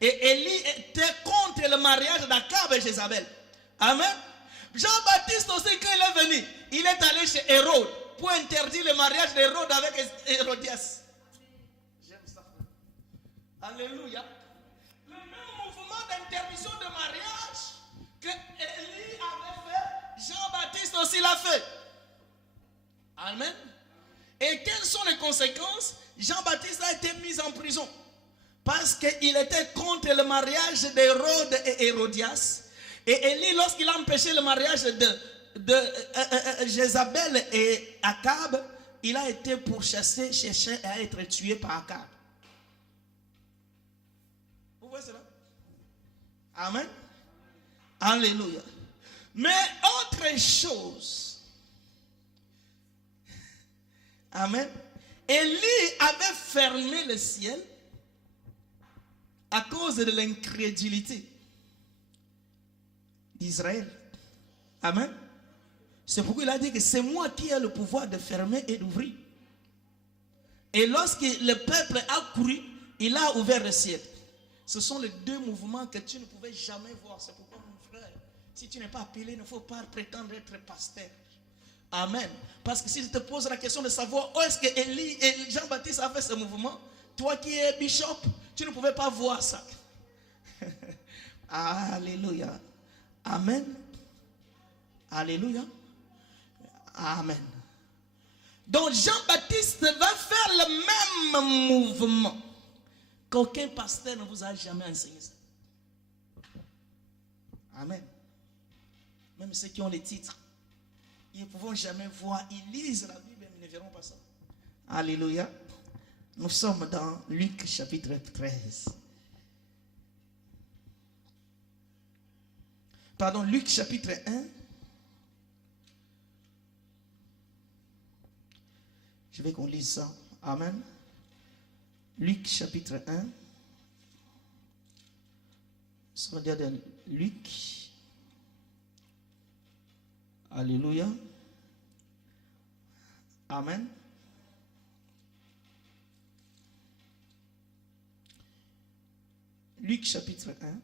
Et Élie était contre le mariage d'Akab et Jézabel. Amen. Jean-Baptiste aussi, quand il est venu, il est allé chez Hérode pour interdire le mariage d'Hérode avec Hérodias. J'aime ça. Alléluia. Le même mouvement d'interdiction de mariage que Élie avait fait, Jean-Baptiste aussi l'a fait. Amen. Et quelles sont les conséquences? Jean-Baptiste a été mis en prison parce qu'il était contre le mariage d'Hérode et Hérodias. Et Élie, lorsqu'il a empêché le mariage de Jézabel et Akab, il a été pourchassé, cherché à être tué par Akab. Vous voyez cela? Amen. Alléluia. Mais autre chose. Amen. Élie avait fermé le ciel à cause de l'incrédulité d'Israël. Amen. C'est pourquoi il a dit que c'est moi qui ai le pouvoir de fermer et d'ouvrir. Et lorsque le peuple a couru, il a ouvert le ciel. Ce sont les deux mouvements que tu ne pouvais jamais voir. C'est pourquoi, mon frère, si tu n'es pas appelé, il ne faut pas prétendre être pasteur. Amen. Parce que si je te pose la question de savoir où est-ce que Élie et Jean-Baptiste a fait ce mouvement, toi qui es bishop, tu ne pouvais pas voir ça. Alléluia. Amen. Alléluia. Amen. Donc Jean-Baptiste va faire le même mouvement qu'aucun pasteur ne vous a jamais enseigné ça. Amen. Même ceux qui ont les titres, ils ne pourront jamais voir. Ils lisent la Bible, mais ils ne verront pas ça. Alléluia. Nous sommes dans Luc chapitre 13. Pardon, Luc chapitre 1. Je vais qu'on lise ça. Amen. Luc chapitre 1. Ça veut dire de Luc. Alléluia. Amen. Luc chapitre 1.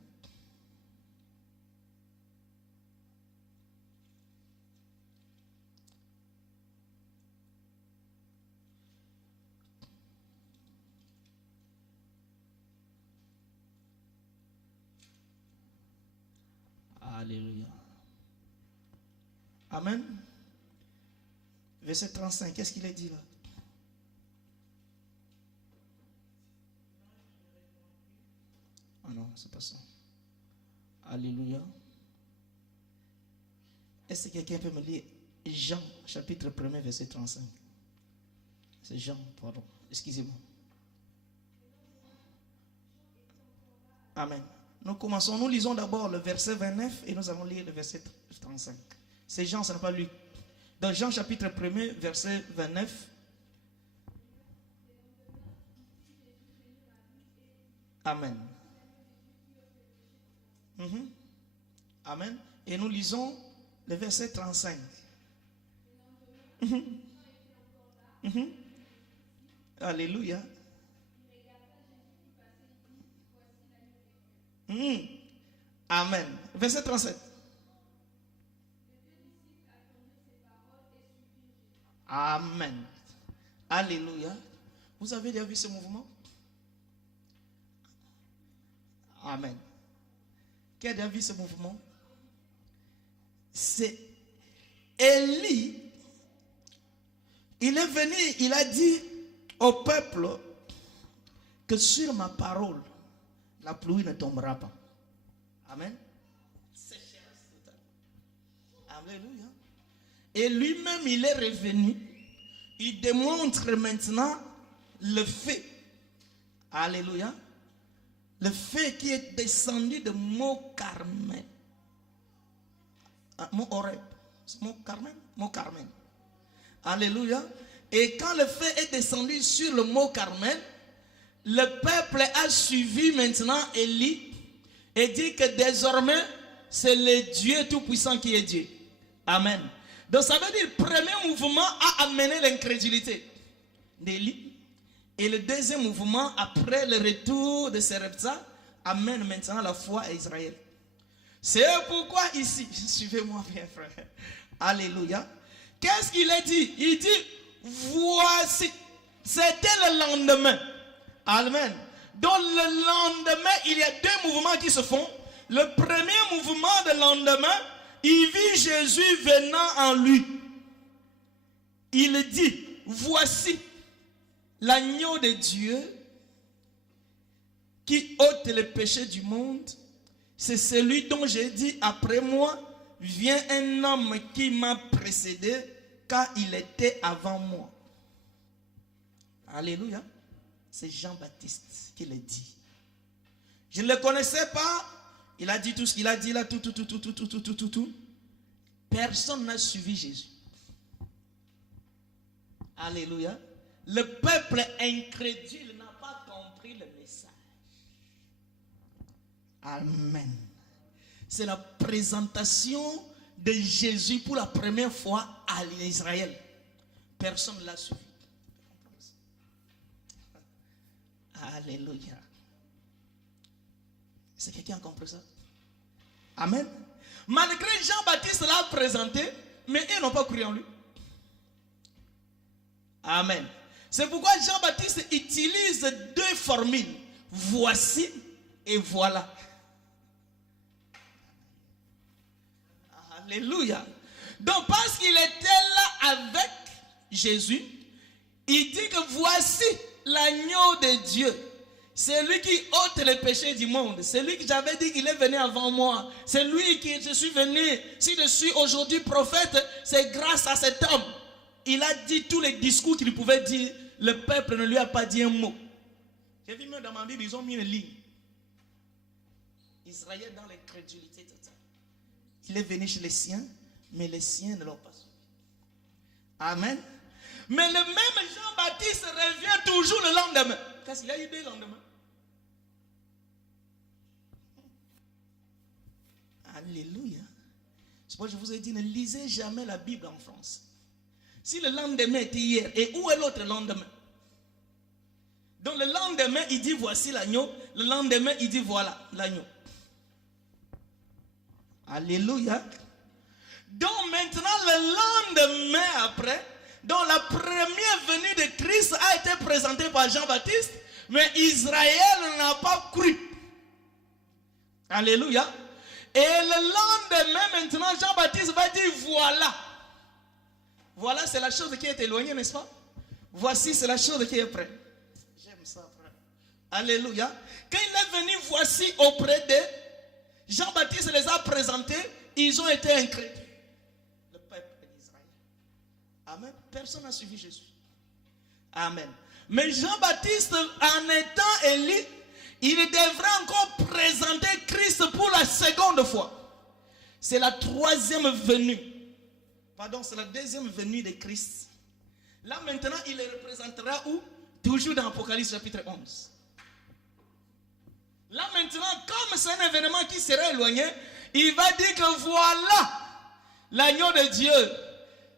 Alléluia. Amen. Verset 35, qu'est-ce qu'il a dit là? Ah non, c'est pas ça. Alléluia. Est-ce que quelqu'un peut me lire Jean, chapitre 1, verset 35? C'est Jean, pardon. Excusez-moi. Amen. Nous commençons, nous lisons d'abord le verset 29 et nous allons lire le verset 35. C'est Jean, ce n'est pas lui. Dans Jean chapitre 1, verset 29. Amen. Amen. Et nous lisons le verset 35. Alléluia. Amen. Verset 37. Amen. Alléluia. Vous avez déjà vu ce mouvement? Amen. Qui a déjà vu ce mouvement? C'est Élie. Il est venu, il a dit au peuple que sur ma parole, la pluie ne tombera pas. Amen. Alléluia. Et lui-même, il est revenu. Il démontre maintenant le fait. Alléluia. Le fait qui est descendu de Mont Carmel. Mont Horeb. Mont Carmel? Mont Carmel. Alléluia. Et quand le fait est descendu sur le Mont Carmel, le peuple a suivi maintenant Élie et dit que désormais c'est le Dieu Tout-Puissant qui est Dieu. Amen. Donc ça veut dire le premier mouvement a amené l'incrédulité d'Élie. Et le deuxième mouvement, après le retour de Sarepta, amène maintenant la foi à Israël. C'est pourquoi ici, suivez-moi bien frère. Alléluia. Qu'est-ce qu'il a dit? Il dit, voici, c'était le lendemain. Amen. Dans le lendemain, il y a deux mouvements qui se font. Le premier mouvement de lendemain, il vit Jésus venant en lui. Il dit, voici l'agneau de Dieu qui ôte les péchés du monde. C'est celui dont j'ai dit, après moi, vient un homme qui m'a précédé, car il était avant moi. Alléluia. C'est Jean-Baptiste qui l'a dit. Je ne le connaissais pas. Il a dit tout ce qu'il a dit là, tout. Personne n'a suivi Jésus. Alléluia. Le peuple incrédule n'a pas compris le message. Amen. C'est la présentation de Jésus pour la première fois à Israël. Personne ne l'a suivi. Alléluia. C'est quelqu'un qui a compris ça? Amen. Malgré Jean-Baptiste l'a présenté, mais ils n'ont pas cru en lui. Amen. C'est pourquoi Jean-Baptiste utilise deux formules. Voici et voilà. Alléluia. Donc parce qu'il était là avec Jésus, il dit que voici l'agneau de Dieu. C'est lui qui ôte les péchés du monde. C'est lui que j'avais dit qu'il est venu avant moi. C'est lui qui je suis venu. Si je suis aujourd'hui prophète, c'est grâce à cet homme. Il a dit tous les discours qu'il pouvait dire. Le peuple ne lui a pas dit un mot. J'ai vu même dans ma Bible, ils ont mis une ligne. Israël dans l'incrédulité totale. Il est venu chez les siens, mais les siens ne l'ont pas suivi. Amen. Mais le même Jean-Baptiste revient toujours le lendemain. Parce qu'il y a eu deux lendemains. Alléluia. C'est pourquoi je vous ai dit, ne lisez jamais la Bible en France. Si le lendemain était hier, et où est l'autre lendemain? Donc le lendemain, il dit voici l'agneau. Le lendemain, il dit voilà l'agneau. Alléluia. Donc maintenant, le lendemain après, donc la première venue de Christ a été présentée par Jean-Baptiste, mais Israël n'a pas cru. Alléluia. Et le lendemain, maintenant, Jean-Baptiste va dire voilà. Voilà, c'est la chose qui est éloignée, n'est-ce pas? Voici, c'est la chose qui est prête. J'aime ça, frère. Alléluia. Quand il est venu, voici auprès d'eux, Jean-Baptiste les a présentés, ils ont été incrédules. Le peuple d'Israël. Amen. Personne n'a suivi Jésus. Amen. Mais Jean-Baptiste, en étant élu, il devrait encore présenter Christ pour la seconde fois. C'est la troisième venue. Pardon, c'est la deuxième venue de Christ. Là maintenant, il le représentera où? Toujours dans Apocalypse chapitre 11. Là maintenant, comme c'est un événement qui sera éloigné, il va dire que voilà l'agneau de Dieu.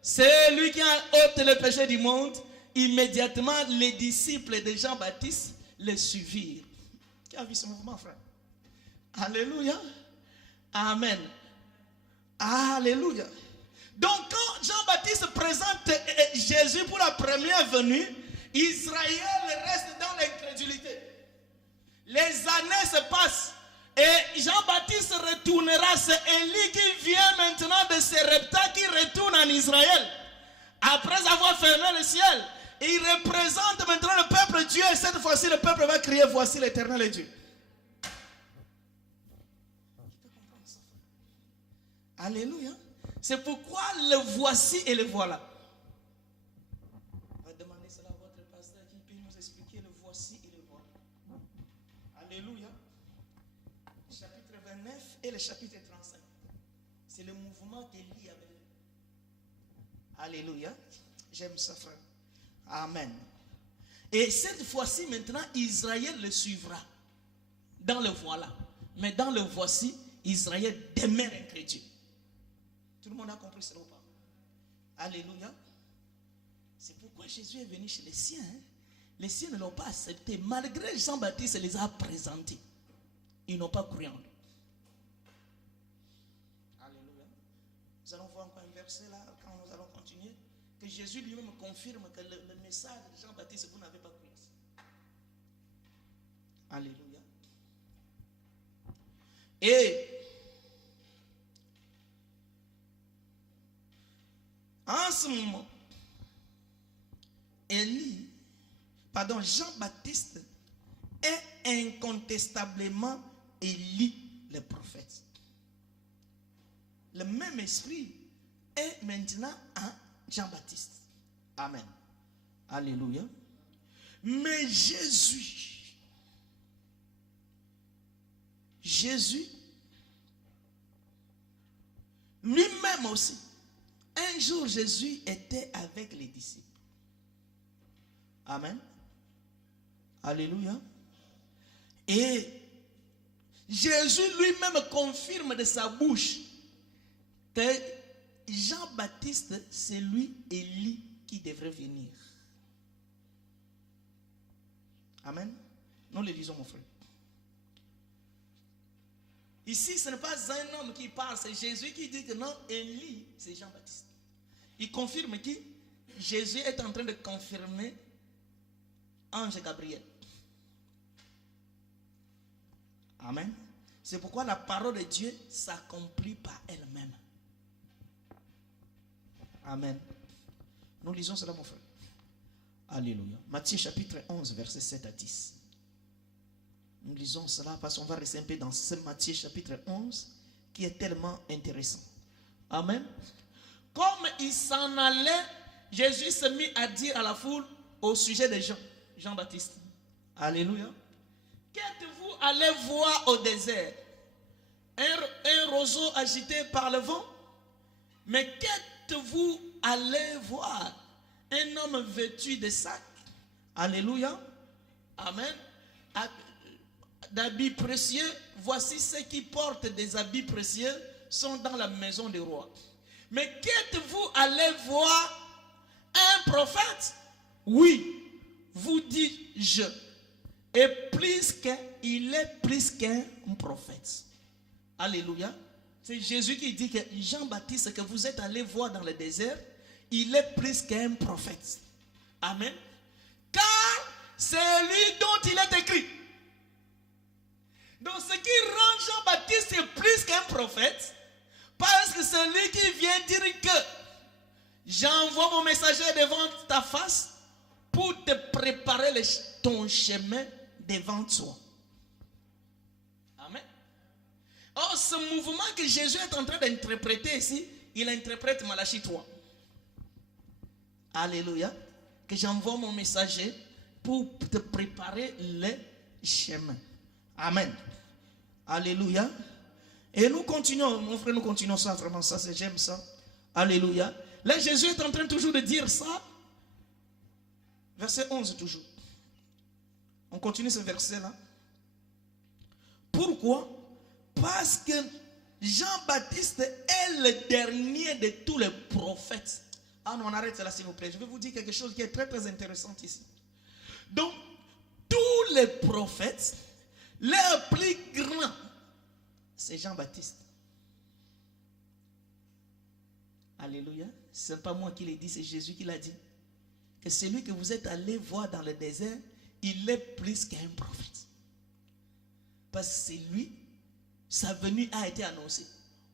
C'est lui qui a ôté le péché du monde. Immédiatement, les disciples de Jean-Baptiste le suivirent. Qui a vu ce mouvement, frère? Alléluia. Amen. Alléluia. Donc, quand Jean-Baptiste présente Jésus pour la première venue, Israël reste dans l'incrédulité. Les années se passent et Jean-Baptiste retournera. C'est Élie qui vient maintenant de Sarepta qui retourne en Israël. Après avoir fermé le ciel, il représente maintenant le peuple Dieu. Et cette fois-ci, le peuple va crier, voici l'Éternel est Dieu. Alléluia. C'est pourquoi le voici et le voilà. On va demander cela à votre pasteur qui peut nous expliquer le voici et le voilà. Alléluia. Chapitre 29 et le chapitre 35. C'est le mouvement qu'Élie avait. Alléluia. J'aime ça, frère. Amen. Et cette fois-ci, maintenant, Israël le suivra. Dans le voilà. Mais dans le voici, Israël demeure incrédule. Tout le monde a compris cela ou pas? Alléluia. C'est pourquoi Jésus est venu chez les siens. Hein? Les siens ne l'ont pas accepté. Malgré Jean-Baptiste les a présentés. Ils n'ont pas cru en lui. Alléluia. Nous allons voir encore un verset là, quand nous allons continuer, que Jésus lui-même confirme que le message de Jean-Baptiste, vous n'avez pas cru. Alléluia. Et en ce moment, Jean-Baptiste est incontestablement Élie le prophète. Le même esprit est maintenant en Jean-Baptiste. Amen. Alléluia. Mais Jésus, lui-même aussi, un jour Jésus était avec les disciples. Amen. Alléluia. Et Jésus lui-même confirme de sa bouche que Jean-Baptiste, c'est lui, Élie, qui devrait venir. Amen. Nous le disons, mon frère. Ici, ce n'est pas un homme qui parle, c'est Jésus qui dit que non, Élie, c'est Jean-Baptiste. Il confirme qui? Jésus est en train de confirmer Ange Gabriel. Amen. C'est pourquoi la parole de Dieu s'accomplit par elle-même. Amen. Nous lisons cela, mon frère. Alléluia. Matthieu chapitre 11, versets 7 à 10. Nous lisons cela parce qu'on va rester un peu dans ce Matthieu chapitre 11 qui est tellement intéressant. Amen. Comme il s'en allait, Jésus se mit à dire à la foule au sujet de Jean-Baptiste. Alléluia. Qu'êtes-vous allé voir au désert? Un roseau agité par le vent? Mais qu'êtes-vous allé voir? Un homme vêtu de sacs? Alléluia. Amen. D'habits précieux, voici ceux qui portent des habits précieux sont dans la maison du roi. Mais qu'êtes-vous allé voir? Un prophète? Oui, vous dis-je. Et il est plus qu'un prophète. Alléluia. C'est Jésus qui dit que Jean-Baptiste que vous êtes allé voir dans le désert, il est plus qu'un prophète. Amen. Car c'est lui dont il est écrit: Donc ce qui rend Jean-Baptiste plus qu'un prophète, parce que c'est lui qui vient dire que j'envoie mon messager devant ta face pour te préparer ton chemin devant toi. Amen. Or, ce mouvement que Jésus est en train d'interpréter ici, il interprète Malachie 3. Alléluia. Que j'envoie mon messager pour te préparer le chemin. Amen. Alléluia. Et nous continuons, mon frère, nous continuons ça, vraiment ça, j'aime ça. Alléluia. Là, Jésus est en train toujours de dire ça. Verset 11 toujours. On continue ce verset-là. Pourquoi? Parce que Jean-Baptiste est le dernier de tous les prophètes. Ah non, on arrête là s'il vous plaît. Je vais vous dire quelque chose qui est très très intéressant ici. Donc, tous les prophètes, leur plus grand, c'est Jean-Baptiste. Alléluia. Ce n'est pas moi qui l'ai dit, c'est Jésus qui l'a dit. Que celui que vous êtes allé voir dans le désert, il est plus qu'un prophète. Parce que c'est lui, sa venue a été annoncée.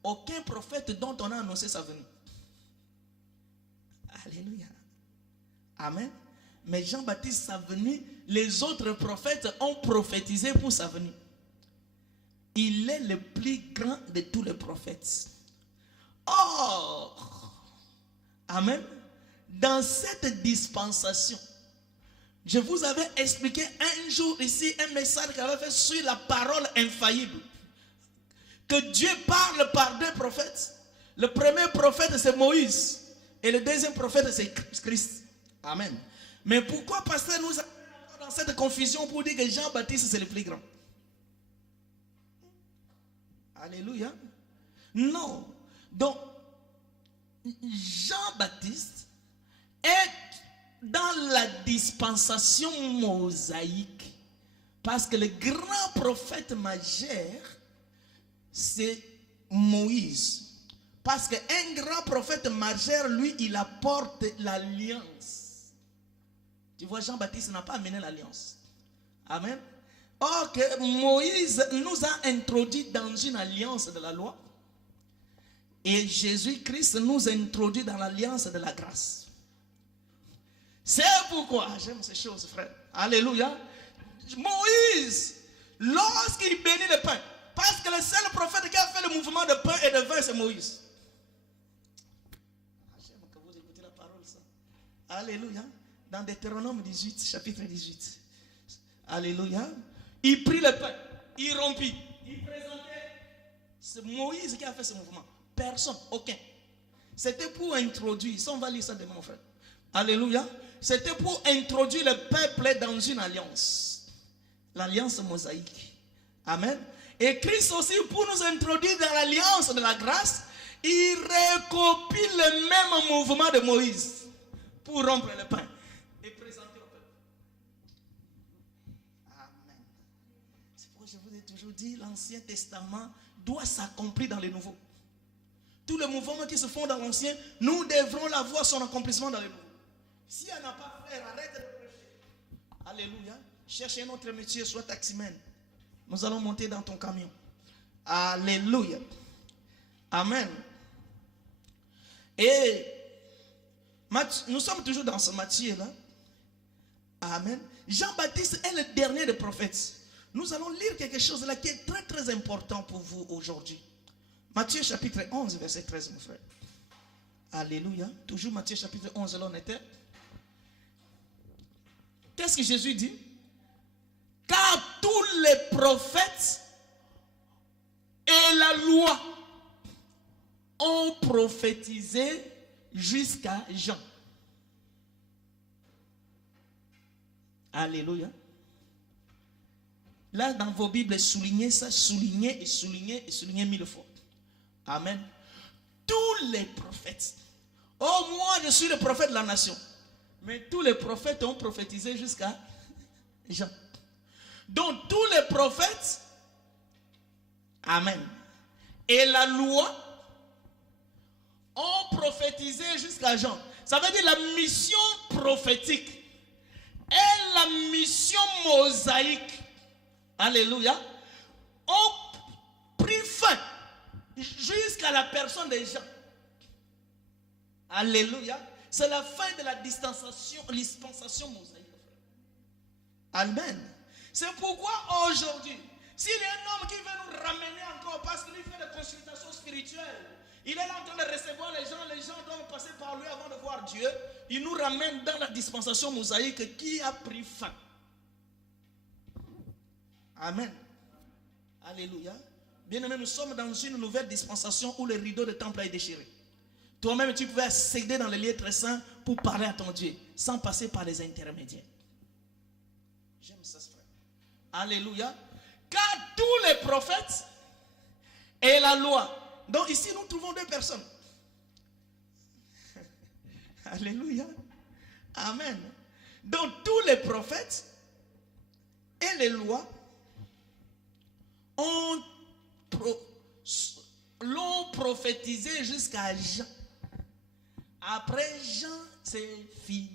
Aucun prophète dont on a annoncé sa venue. Alléluia. Amen. Mais Jean-Baptiste, sa venue, les autres prophètes ont prophétisé pour sa venue. Il est le plus grand de tous les prophètes. Or, amen, dans cette dispensation, je vous avais expliqué un jour ici un message qu'il avait fait sur la parole infaillible. Que Dieu parle par deux prophètes. Le premier prophète c'est Moïse. Et le deuxième prophète c'est Christ. Amen. Mais pourquoi pasteur nous a dans cette confusion pour dire que Jean-Baptiste c'est le plus grand? Alléluia. Non. Donc, Jean-Baptiste est dans la dispensation mosaïque. Parce que le grand prophète majeur, c'est Moïse. Parce qu'un grand prophète majeur, lui, il apporte l'alliance. Tu vois, Jean-Baptiste n'a pas amené l'alliance. Amen. Or que Moïse nous a introduit dans une alliance de la loi. Et Jésus-Christ nous introduit dans l'alliance de la grâce. C'est pourquoi, j'aime ces choses, frère. Alléluia. Moïse, lorsqu'il bénit le pain, parce que le seul prophète qui a fait le mouvement de pain et de vin, c'est Moïse. J'aime que vous écoutez la parole, ça. Alléluia. Dans Deutéronome 18, chapitre 18. Alléluia. Il prit le pain, il rompit, il présentait. C'est Moïse qui a fait ce mouvement. Personne, aucun. C'était pour introduire, ça on va lire ça demain mon frère. Alléluia. C'était pour introduire le peuple dans une alliance. L'alliance mosaïque. Amen. Et Christ aussi pour nous introduire dans l'alliance de la grâce, il recopie le même mouvement de Moïse pour rompre le pain et présenter au peuple. Amen. C'est pourquoi je vous ai toujours dit, l'Ancien Testament doit s'accomplir dans le Nouveau. Tous les mouvements qui se font dans l'Ancien, nous devrons la voir son accomplissement dans le Nouveau. Si elle n'a pas frère, arrête de prêcher. Alléluia. Cherche un autre métier, soit taximan. Nous allons monter dans ton camion. Alléluia. Amen. Et nous sommes toujours dans ce Matthieu-là. Amen. Jean-Baptiste est le dernier des prophètes. Nous allons lire quelque chose là qui est très très important pour vous aujourd'hui. Matthieu chapitre 11, verset 13, mon frère. Alléluia. Toujours Matthieu chapitre 11, là on était. Qu'est-ce que Jésus dit? Car tous les prophètes et la loi ont prophétisé jusqu'à Jean. Alléluia. Là, dans vos Bibles, soulignez ça, soulignez et soulignez et soulignez 1000 fois. Amen. Tous les prophètes. Oh, moi, je suis le prophète de la nation. Mais tous les prophètes ont prophétisé jusqu'à Jean. Donc, tous les prophètes, amen, et la loi ont prophétisé jusqu'à Jean. Ça veut dire la mission prophétique et la mission mosaïque. Alléluia. ont pris fin jusqu'à la personne des gens. Alléluia. C'est la fin de la dispensation mosaïque. Amen. C'est pourquoi aujourd'hui, s'il y a un homme qui veut nous ramener encore parce qu'il fait des consultations spirituelles, il est là en train de recevoir les gens doivent passer par lui avant de voir Dieu, il nous ramène dans la dispensation mosaïque qui a pris fin. Amen. Alléluia. Bien-aimé, nous sommes dans une nouvelle dispensation où le rideau de temple est déchiré. Toi-même, tu pouvais accéder dans le lieu très saint pour parler à ton Dieu, sans passer par les intermédiaires. J'aime ça, frère. Alléluia. Car tous les prophètes et la loi. Donc ici, nous trouvons deux personnes. Alléluia. Amen. Donc tous les prophètes et les lois l'ont prophétisé jusqu'à Jean. Après Jean, c'est fini.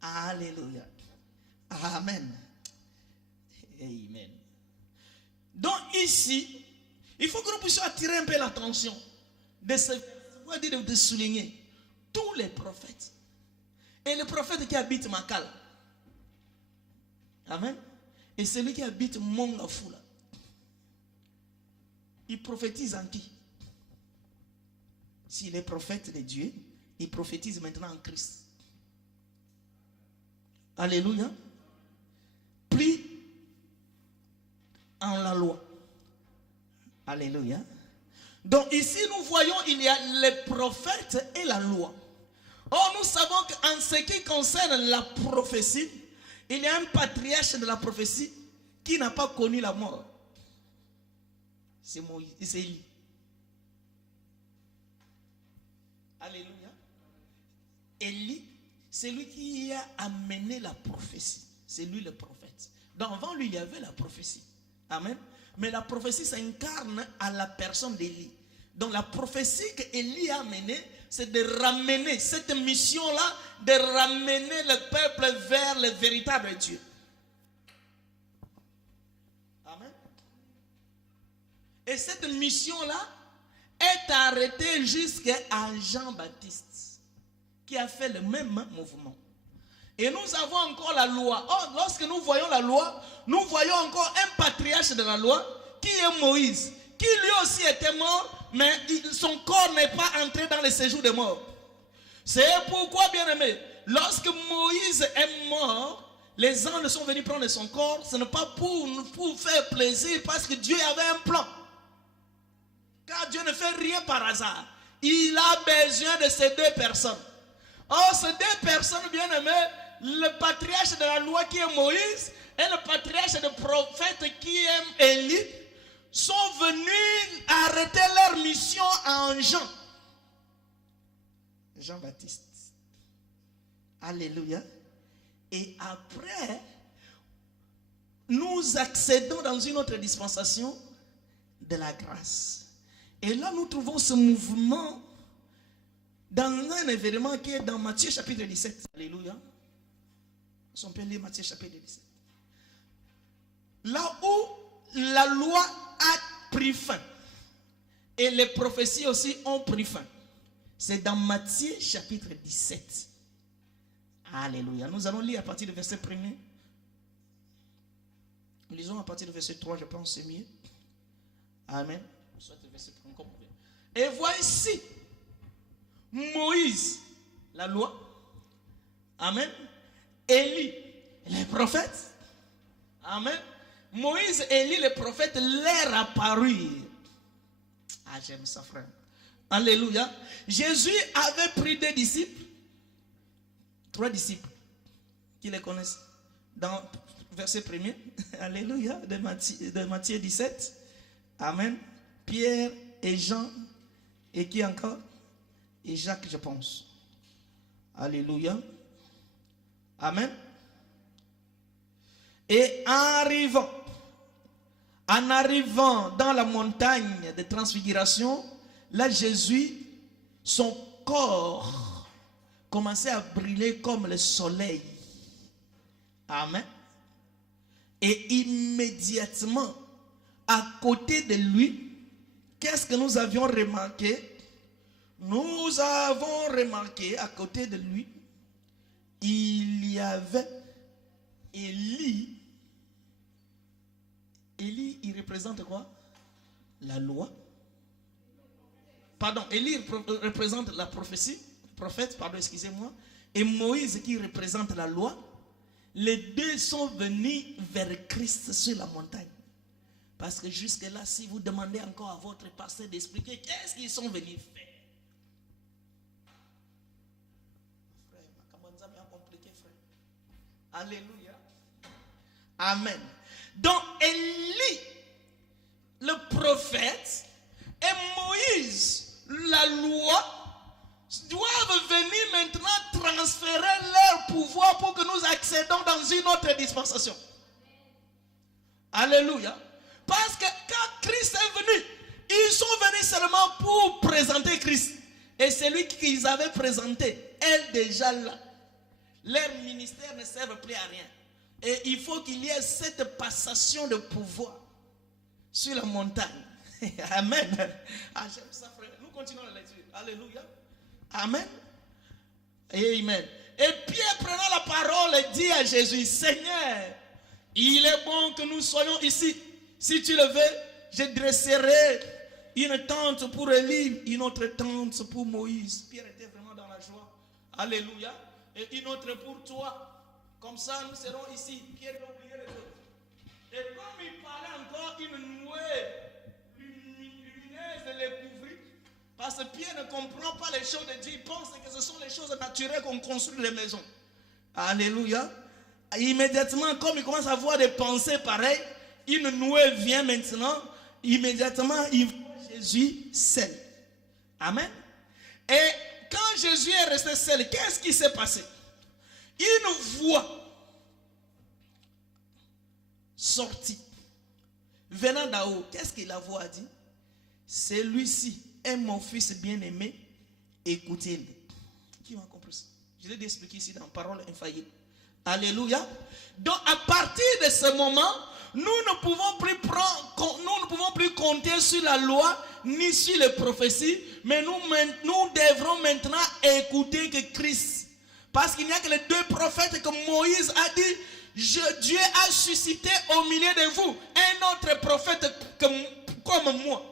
Alléluia. Amen. Amen. Donc ici, il faut que nous puissions attirer un peu l'attention de souligner tous les prophètes. Et le prophète qui habite Makala. Amen. Et celui qui habite Mongafula. Il prophétise en qui? S'il est prophète de Dieu, il prophétise maintenant en Christ. Alléluia. Plus en la loi. Alléluia. Donc ici nous voyons il y a les prophètes et la loi. Or nous savons qu'en ce qui concerne la prophétie, il y a un patriarche de la prophétie qui n'a pas connu la mort. C'est Moïse, c'est Élie. Alléluia. Élie, c'est lui qui a amené la prophétie. C'est lui le prophète. Donc avant lui, il y avait la prophétie. Amen. Mais la prophétie s'incarne à la personne d'Élie. Donc la prophétie qu'Élie a amenée, c'est de ramener cette mission-là, de ramener le peuple vers le véritable Dieu. Amen. Et cette mission-là est arrêtée jusqu'à Jean-Baptiste, qui a fait le même mouvement. Et nous avons encore la loi. Or, lorsque nous voyons la loi, nous voyons encore un patriarche de la loi, qui est Moïse, qui lui aussi était mort, mais son corps n'est pas entré dans le séjour des morts. C'est pourquoi, bien aimé, lorsque Moïse est mort, les anges sont venus prendre son corps. Ce n'est pas pour faire plaisir, parce que Dieu avait un plan. Car Dieu ne fait rien par hasard. Il a besoin de ces deux personnes. Or, ces deux personnes, bien aimées, le patriarche de la loi qui est Moïse et le patriarche de prophète qui est Élie, sont venus arrêter leur mission en Jean-Baptiste. Alléluia. Et après, nous accédons dans une autre dispensation de la grâce. Et là, nous trouvons ce mouvement dans un événement qui est dans Matthieu chapitre 17. Alléluia. On peut lire Matthieu chapitre 17. Là où la loi a pris fin et les prophéties aussi ont pris fin. C'est dans Matthieu chapitre 17. Alléluia. Nous allons lire à partir du verset 1er. Lisons à partir du verset 3, je pense c'est mieux. Amen. Soit le verset 1, comme vous voulez. Et voici Moïse, la loi. Amen. Élie, les prophètes. Amen. Moïse, Élie, les prophètes, leur apparurent. Ah, j'aime ça, frère. Alléluia. Jésus avait pris des disciples. 3 disciples. Qui les connaissent? Dans verset 1er. Alléluia. De Matthieu 17. Amen. Pierre et Jean. Et qui encore? Et Jacques, je pense. Alléluia. Amen. Et en arrivant dans la montagne de transfiguration, là Jésus, son corps commençait à briller comme le soleil. Amen. Et immédiatement, à côté de lui, qu'est-ce que nous avions remarqué? Nous avons remarqué à côté de lui, il y avait Élie. Élie, il représente quoi? La loi. Pardon, Élie représente la prophétie, prophète, pardon, excusez-moi. Et Moïse qui représente la loi. Les deux sont venus vers Christ sur la montagne. Parce que jusque-là, si vous demandez encore à votre pasteur d'expliquer qu'est-ce qu'ils sont venus faire. Alléluia. Amen. Donc, Élie, le prophète, et Moïse, la loi, doivent venir maintenant transférer leur pouvoir pour que nous accédons dans une autre dispensation. Alléluia. Parce que quand Christ est venu, ils sont venus seulement pour présenter Christ. Et celui qu'ils avaient présenté est déjà là. Leur ministère ne sert plus à rien. Et il faut qu'il y ait cette passation de pouvoir sur la montagne. Amen. Ah, j'aime ça, frère. Nous continuons la lecture. Alléluia. Amen. Amen. Et Pierre, prenant la parole, dit à Jésus, Seigneur, il est bon que nous soyons ici. Si tu le veux, je dresserai une tente pour Élie, une autre tente pour Moïse. Pierre était vraiment dans la joie. Alléluia. Et une autre pour toi. Comme ça, nous serons ici. Pierre va oublier les autres. Et comme il parlait encore, une nuée lumineuse les couvrit. Parce que Pierre ne comprend pas les choses de Dieu. Il pense que ce sont les choses naturelles qu'on construit les maisons. Alléluia. Immédiatement, comme il commence à avoir des pensées pareilles, une nuée vient maintenant. Immédiatement, il voit Jésus seul. Amen. Et quand Jésus est resté seul, qu'est-ce qui s'est passé? Une voix sortie, venant d'en haut. Qu'est-ce que la voix a dit? Celui-ci est mon fils bien-aimé, écoutez-le. Qui m'a compris ça? Je l'ai expliqué ici dans Parole infaillible. Alléluia. Donc à partir de ce moment, nous ne pouvons plus compter sur la loi ni sur les prophéties, mais nous devrons maintenant écouter que Christ. Parce qu'il n'y a que les deux prophètes que Moïse a dit, Dieu a suscité au milieu de vous un autre prophète comme moi.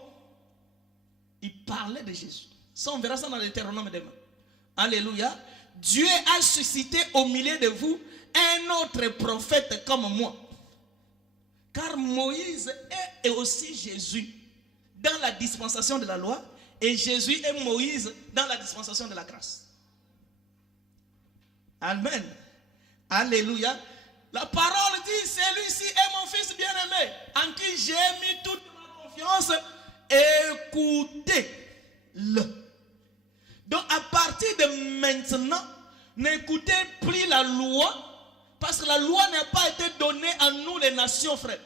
Il parlait de Jésus. Ça, on verra ça dans le Deutéronome demain. Alléluia. Dieu a suscité au milieu de vous un autre prophète comme moi. Car Moïse est aussi Jésus dans la dispensation de la loi et Jésus est Moïse dans la dispensation de la grâce. Amen. Alléluia. La parole dit, celui-ci est mon fils bien-aimé, en qui j'ai mis toute ma confiance. Écoutez-le. Donc à partir de maintenant, n'écoutez plus la loi, parce que la loi n'a pas été donnée à nous les nations, frères.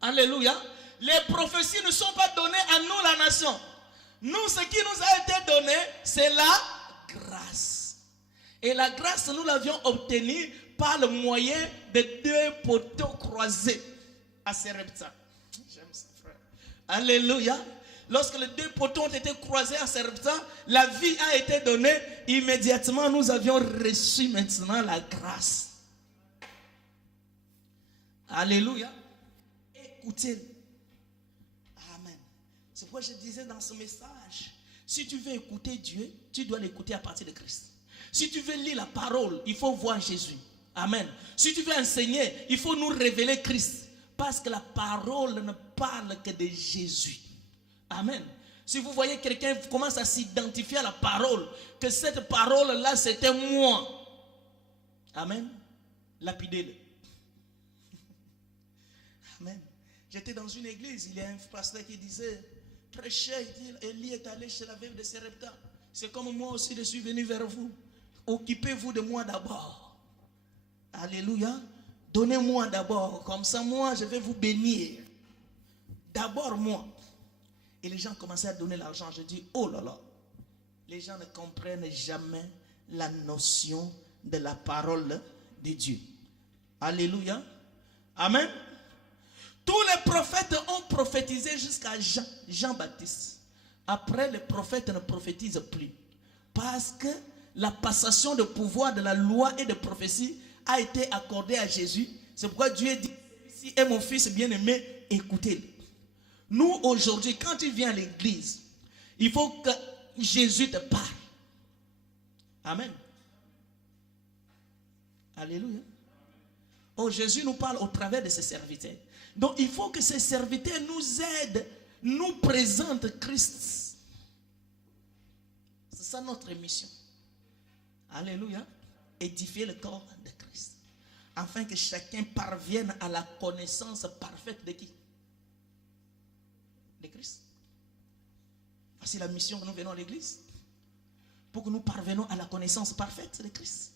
Alléluia. Les prophéties ne sont pas données à nous la nation. Nous, ce qui nous a été donné, c'est la grâce. Et la grâce, nous l'avions obtenue par le moyen de deux poteaux croisés à Sarepta. J'aime ça, frère. Alléluia. Lorsque les deux poteaux ont été croisés à Sarepta, la vie a été donnée. Immédiatement, nous avions reçu maintenant la grâce. Alléluia. Écoutez. Amen. C'est pourquoi je disais dans ce message, si tu veux écouter Dieu, tu dois l'écouter à partir de Christ. Si tu veux lire la parole, il faut voir Jésus. Amen. Si tu veux enseigner, il faut nous révéler Christ. Parce que la parole ne parle que de Jésus. Amen. Si vous voyez quelqu'un qui commence à s'identifier à la parole, que cette parole-là, c'était moi. Amen. Lapidez-le. Amen. J'étais dans une église, il y a un pasteur qui disait, prêchez, Élie est allé chez la veuve de Sarepta. C'est comme moi aussi, je suis venu vers vous. Occupez-vous de moi d'abord. Alléluia. Donnez-moi d'abord. Comme ça, moi, je vais vous bénir. D'abord, moi. Et les gens commençaient à donner l'argent. Je dis, oh là là. Les gens ne comprennent jamais la notion de la parole de Dieu. Alléluia. Amen. Tous les prophètes ont prophétisé jusqu'à Jean-Baptiste. Après, les prophètes ne prophétisent plus. Parce que la passation de pouvoir de la loi et de prophétie a été accordée à Jésus. C'est pourquoi Dieu dit, celui-ci est mon fils bien-aimé, écoutez-le. Nous, aujourd'hui, quand tu viens à l'église, il faut que Jésus te parle. Amen. Alléluia. Oh, Jésus nous parle au travers de ses serviteurs. Donc, il faut que ces serviteurs nous aident, nous présentent Christ. C'est ça notre mission. Alléluia. Édifier le corps de Christ. Afin que chacun parvienne à la connaissance parfaite de qui? De Christ. C'est la mission que nous venons à l'église. Pour que nous parvenions à la connaissance parfaite de Christ.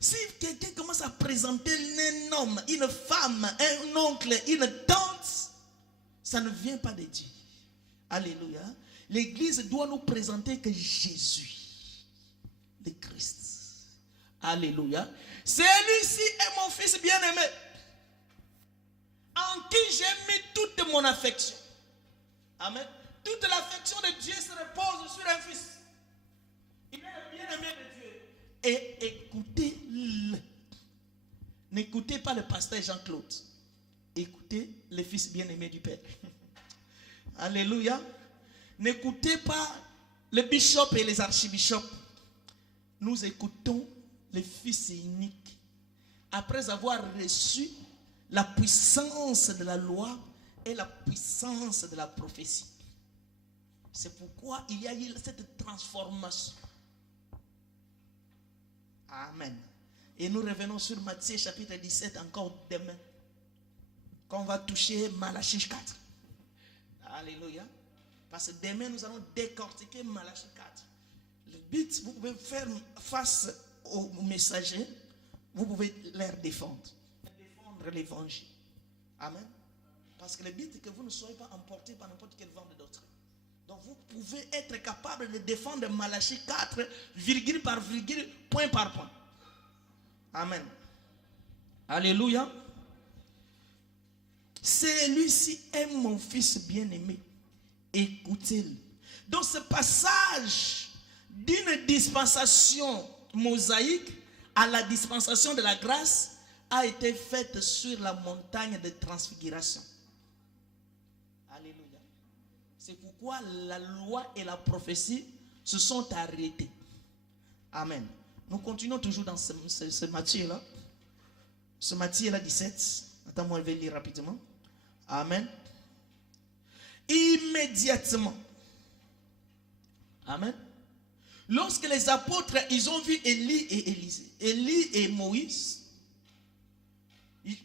Si quelqu'un commence à présenter un homme, une femme, un oncle, une tante, ça ne vient pas de Dieu. Alléluia. L'église doit nous présenter que Jésus, le Christ. Alléluia. Celui-ci est mon fils bien-aimé, en qui j'ai mis toute mon affection. Amen. Toute l'affection de Dieu se repose sur un fils. Il est le bien-aimé de Dieu. Et écoutez-le. N'écoutez pas le pasteur Jean-Claude. Écoutez le fils bien-aimé du Père. Alléluia. N'écoutez pas le bishop et les archibishops. Nous écoutons le fils unique. Après avoir reçu la puissance de la loi et la puissance de la prophétie. C'est pourquoi il y a eu cette transformation. Amen. Et nous revenons sur Matthieu chapitre 17 encore demain. Quand on va toucher Malachie 4. Alléluia. Parce que demain nous allons décortiquer Malachie 4. Le but, vous pouvez faire face aux messagers. Vous pouvez leur défendre. Défendre l'évangile. Amen. Parce que le but est que vous ne soyez pas emportés par n'importe quel vent de doctrine. Donc vous pouvez être capable de défendre Malachie 4, virgule par virgule, point par point. Amen. Alléluia. Celui-ci est mon fils bien-aimé. Écoutez-le. Donc ce passage d'une dispensation mosaïque à la dispensation de la grâce a été faite sur la montagne de transfiguration. Alléluia. C'est pourquoi la loi et la prophétie se sont arrêtées. Amen. Nous continuons toujours dans ce Matthieu-là. Ce Matthieu-là 17. Attends-moi, je vais lire rapidement. Amen. Immédiatement. Amen. Lorsque les apôtres, ils ont vu Élie et Élisée, Élie et Moïse,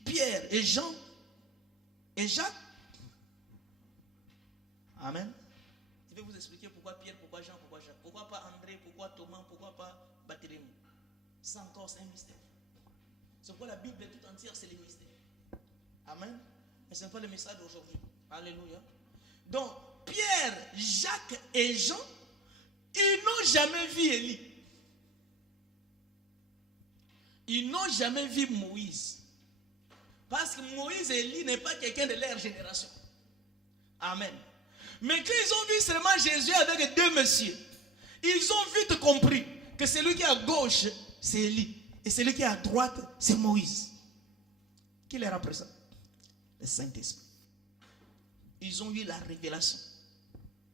Pierre et Jean et Jacques. Amen. Je vais vous expliquer pourquoi Pierre, pourquoi Jean, pourquoi Jacques. Pourquoi pas André, pourquoi Thomas, pourquoi pas Barthélemy. C'est encore un mystère. C'est pourquoi la Bible tout entière, c'est les mystères. Amen. Mais ce n'est pas le message d'aujourd'hui. Alléluia. Donc, Pierre, Jacques et Jean, ils n'ont jamais vu Élie. Ils n'ont jamais vu Moïse. Parce que Moïse et Élie n'est pas quelqu'un de leur génération. Amen. Mais quand ils ont vu seulement Jésus avec deux messieurs, ils ont vite compris que celui qui est à gauche, c'est Élie. Et celui qui est à droite, c'est Moïse. Qui leur a pris ça? Le Saint-Esprit. Ils ont eu la révélation.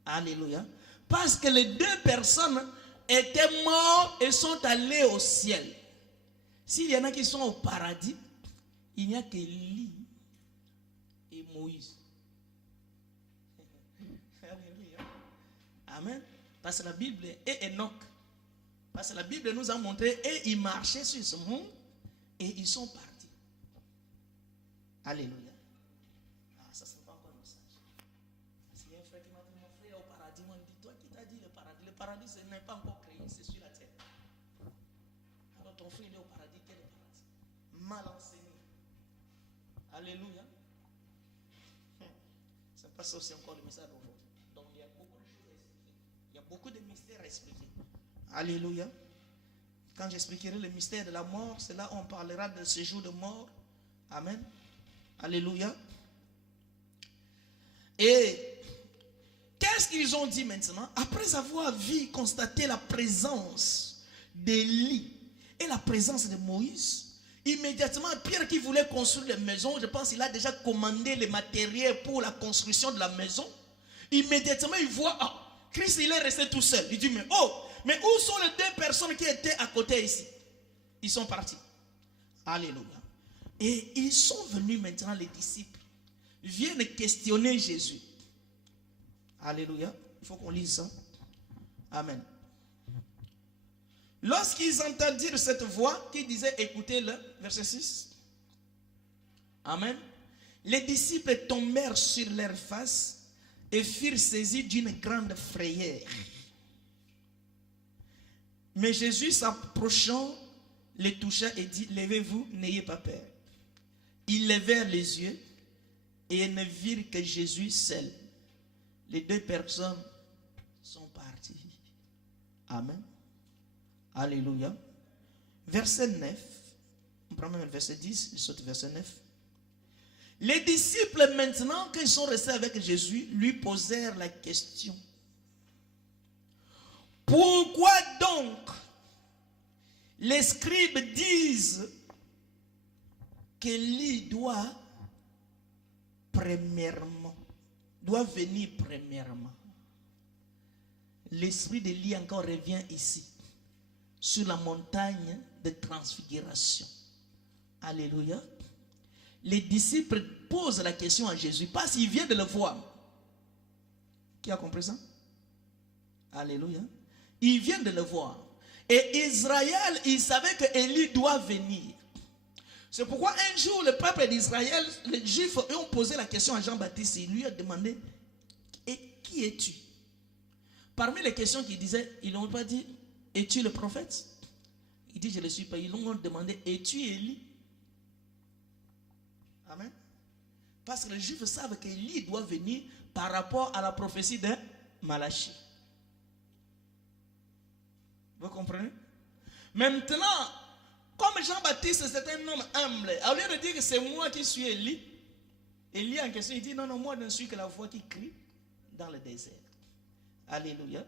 Alléluia. Parce que les deux personnes étaient mortes et sont allées au ciel. S'il y en a qui sont au paradis, il n'y a qu'Élie et Moïse. Alléluia. Amen. Parce que la Bible est Enoch. Parce que la Bible nous a montré et ils marchaient sur ce monde et ils sont partis. Alléluia. Ah, ça c'est pas encore un message. Parce qu'il y a un frère qui m'a dit, mon frère est au paradis. Moi, il me dit, toi qui t'as dit le paradis? Le paradis, ce n'est pas encore créé, c'est sur la terre. Alors ton frère il est au paradis, quel est le paradis? Mal enseigné. Alléluia. C'est pas ça aussi encore le message d'aujourd'hui. Donc il y a beaucoup de choses à expliquer. Il y a beaucoup de mystères à expliquer. Alléluia. Quand j'expliquerai le mystère de la mort, c'est là où on parlera de ce jour de mort. Amen. Alléluia. Et qu'est-ce qu'ils ont dit maintenant? Après avoir vu, constaté la présence d'Élie et la présence de Moïse, immédiatement, Pierre qui voulait construire les maisons, je pense qu'il a déjà commandé les matériels pour la construction de la maison. Immédiatement, il voit, Christ, il est resté tout seul. Il dit, mais où sont les deux personnes qui étaient à côté ici? Ils sont partis. Alléluia. Et ils sont venus maintenant, les disciples viennent questionner Jésus. Alléluia. Il faut qu'on lise ça. Amen. Lorsqu'ils entendirent cette voix qui disait, écoutez-le, verset 6. Amen. Les disciples tombèrent sur leur face et furent saisis d'une grande frayeur. Mais Jésus s'approchant, les toucha et dit, levez-vous, n'ayez pas peur. Ils levèrent les yeux et ne virent que Jésus seul. Les deux personnes sont parties. Amen. Alléluia. Verset 9. On prend même le verset 10, il saute verset 9. Les disciples maintenant, quand ils sont restés avec Jésus, lui posèrent la question. Pourquoi donc les scribes disent qu'Élie doit venir premièrement? L'esprit d'Élie encore revient ici, sur la montagne de transfiguration. Alléluia. Les disciples posent la question à Jésus parce qu'il vient de le voir. Qui a compris ça? Alléluia. Il vient de le voir. Et Israël, il savait que Élie doit venir. C'est pourquoi un jour, le peuple d'Israël, les Juifs, ont posé la question à Jean-Baptiste. Il lui a demandé, et qui es-tu? Parmi les questions qu'il disait, ils n'ont pas dit, es-tu le prophète? Il dit, je ne le suis pas. Ils l'ont demandé, es-tu Élie? Amen. Parce que les Juifs savent qu'Élie doit venir par rapport à la prophétie de Malachie. Vous comprenez? Maintenant, comme Jean-Baptiste c'est un homme humble, au lieu de dire que c'est moi qui suis Élie, Élie en question, il dit non, moi je ne suis que la voix qui crie dans le désert. Alléluia.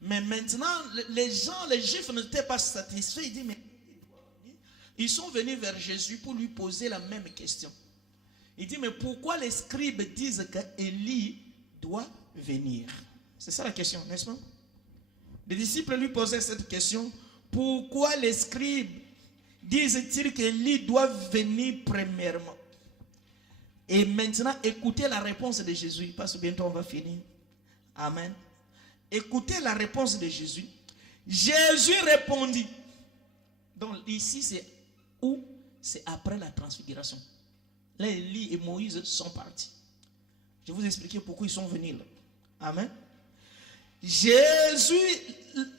Mais maintenant, les Juifs n'étaient pas satisfaits. Ils disent, mais ils sont venus vers Jésus pour lui poser la même question. Il dit, mais pourquoi les scribes disent qu'Élie doit venir? C'est ça la question, n'est-ce pas? Les disciples lui posaient cette question. Pourquoi les scribes disent-ils qu'Élie doit venir premièrement? Et maintenant, écoutez la réponse de Jésus, parce que bientôt on va finir. Amen. Écoutez la réponse de Jésus. Jésus répondit. Donc ici, c'est où? C'est après la transfiguration. Là, Élie et Moïse sont partis. Je vais vous expliquer pourquoi ils sont venus là. Amen. Jésus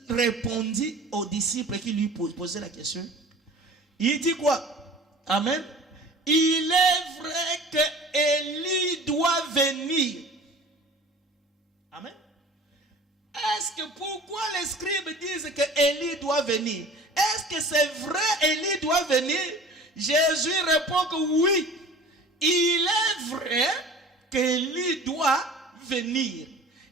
répondit aux disciples qui lui posaient la question. Il dit quoi? Amen. Il est vrai que Élie doit venir. Amen. Est-ce que pourquoi les scribes disent que Élie doit venir? Est-ce que c'est vrai Élie doit venir? Jésus répond que oui. Il est vrai qu'Élie doit venir.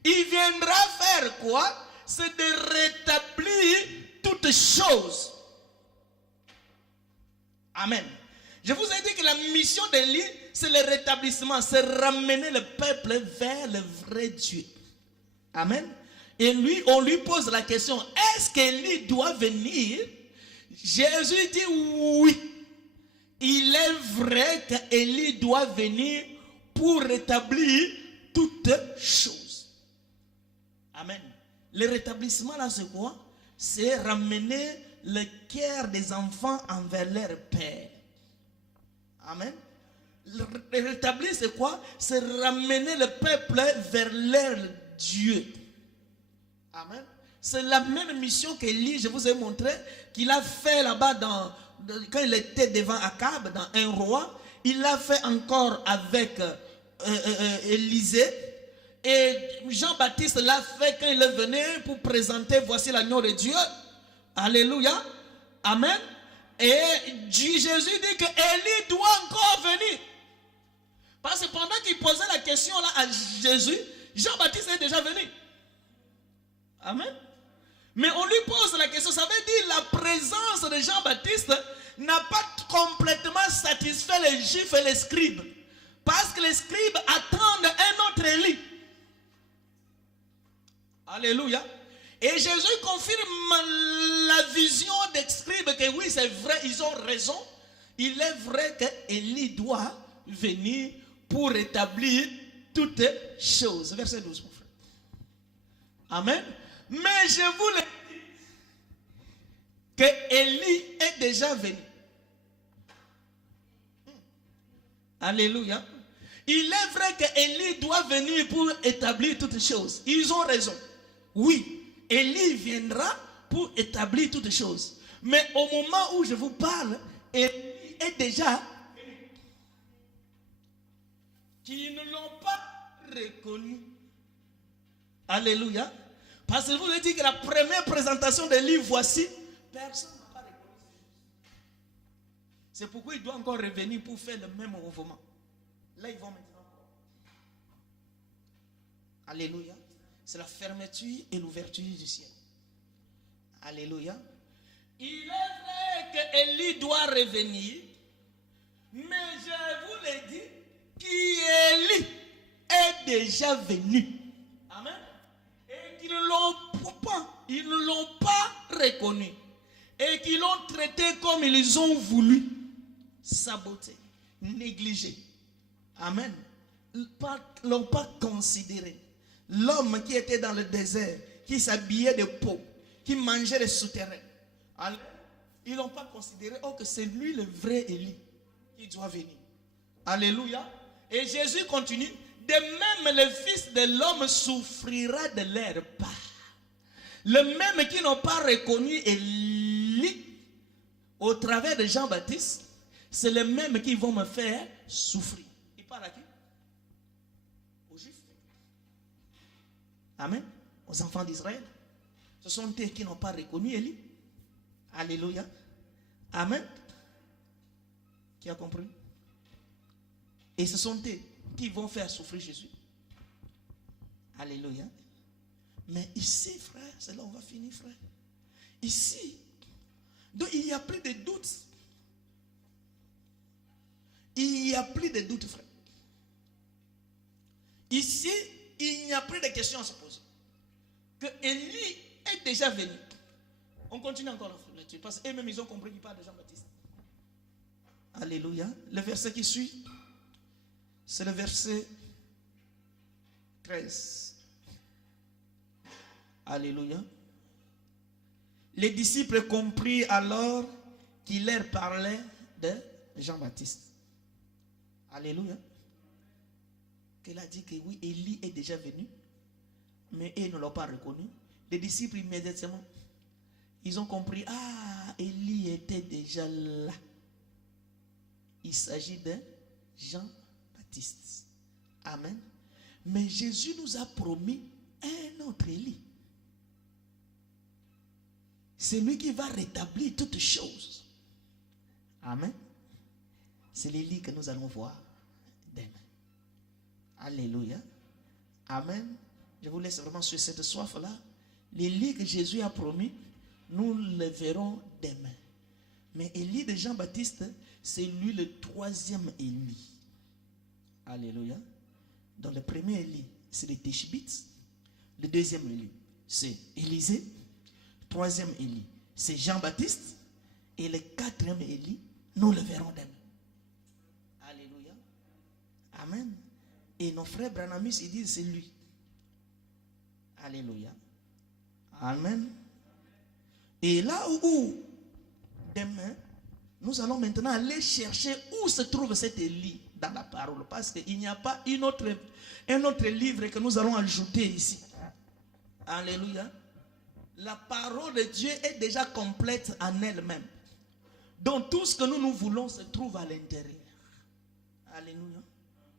Il viendra faire quoi? C'est de rétablir toutes choses. Amen. Je vous ai dit que la mission d'Élie, c'est le rétablissement, c'est ramener le peuple vers le vrai Dieu. Amen. Et lui, on lui pose la question, est-ce qu'Élie doit venir? Jésus dit oui. Il est vrai qu'Élie doit venir pour rétablir toutes choses. Amen. Le rétablissement là, c'est quoi? C'est ramener le cœur des enfants envers leur père. Amen. Le rétablir, c'est quoi? C'est ramener le peuple vers leur Dieu. Amen. C'est la même mission qu'Élie, je vous ai montré, qu'il a fait là-bas quand il était devant Akab, dans un roi. Il l'a fait encore avec Élisée. Et Jean-Baptiste l'a fait quand il est venu pour présenter, voici l'agneau de Dieu. Alléluia. Amen. Et Jésus dit que Élie doit encore venir. Parce que pendant qu'il posait la question là à Jésus, Jean-Baptiste est déjà venu. Amen. Mais on lui pose la question, ça veut dire la présence de Jean-Baptiste n'a pas complètement satisfait les Juifs et les scribes. Parce que les scribes attendent un autre Élie. Alléluia. Et Jésus confirme la vision des scribes que oui, c'est vrai, ils ont raison. Il est vrai qu'Élie doit venir pour rétablir toutes choses. Verset 12, mon frère. Amen. Mais je vous le dis que Élie est déjà venu. Alléluia. Il est vrai qu'Élie doit venir pour établir toutes choses. Ils ont raison. Oui, Élie viendra pour établir toutes choses. Mais au moment où je vous parle, Élie est déjà venu. Qui ne l'ont pas reconnu. Alléluia. Parce que je vous ai dit que la première présentation d'Élie, voici, personne n'a pas reconnu. C'est pourquoi il doit encore revenir pour faire le même mouvement. Là, ils vont maintenant. Alléluia. C'est la fermeture et l'ouverture du ciel. Alléluia. Il est vrai qu'Élie doit revenir, mais je vous l'ai dit, qu'Élie est déjà venu. Amen. Et qu'ils ne l'ont pas reconnu. Et qu'ils l'ont traité comme ils ont voulu. Saboter, négliger. Amen. Ils ne l'ont pas considéré. L'homme qui était dans le désert, qui s'habillait de peau, qui mangeait les souterrains. Alors, ils n'ont pas considéré que c'est lui le vrai Élie qui doit venir. Alléluia. Et Jésus continue. De même, le Fils de l'homme souffrira de leur part. Le même qui n'ont pas reconnu Élie au travers de Jean-Baptiste, c'est le même qui vont me faire souffrir. Il parle à qui? Aux Juifs. Amen. Aux enfants d'Israël. Ce sont eux qui n'ont pas reconnu Élie. Alléluia. Amen. Qui a compris? Et ce sont eux qui vont faire souffrir Jésus. Alléluia. Mais ici, frère, c'est là où on va finir, frère. Ici, donc il n'y a plus de doute. Il n'y a plus de doute, frère. Ici, il n'y a plus de questions à se poser. Que Élie est déjà venu. On continue encore là-dessus. Parce qu'eux-mêmes, ils ont compris qu'il parle de Jean-Baptiste. Alléluia. Le verset qui suit, c'est le verset 13. Alléluia. Les disciples comprirent alors qu'il leur parlait de Jean-Baptiste. Alléluia. Qu'elle a dit que oui, Élie est déjà venu, mais ils ne l'ont pas reconnu. Les disciples immédiatement, ils ont compris, Élie était déjà là. Il s'agit de Jean-Baptiste. Amen. Mais Jésus nous a promis un autre Élie. C'est lui qui va rétablir toutes choses. Amen. C'est l'Élie que nous allons voir demain. Alléluia. Amen. Je vous laisse vraiment sur cette soif-là. L'Élie que Jésus a promis, nous le verrons demain. Mais Élie de Jean-Baptiste, c'est lui le troisième Élie. Alléluia. Donc le premier Élie, c'est les Téchibites. Le deuxième Élie, c'est Élisée. Troisième Élie, c'est Jean-Baptiste. Et le quatrième Élie, nous le verrons demain. Alléluia. Amen. Et nos frères Branamis, ils disent c'est lui. Alléluia. Amen. Et là où demain, nous allons maintenant aller chercher où se trouve cet Élie dans la parole. Parce qu'il n'y a pas un autre livre que nous allons ajouter ici. Alléluia. La parole de Dieu est déjà complète en elle-même. Donc tout ce que nous voulons se trouve à l'intérieur. Alléluia.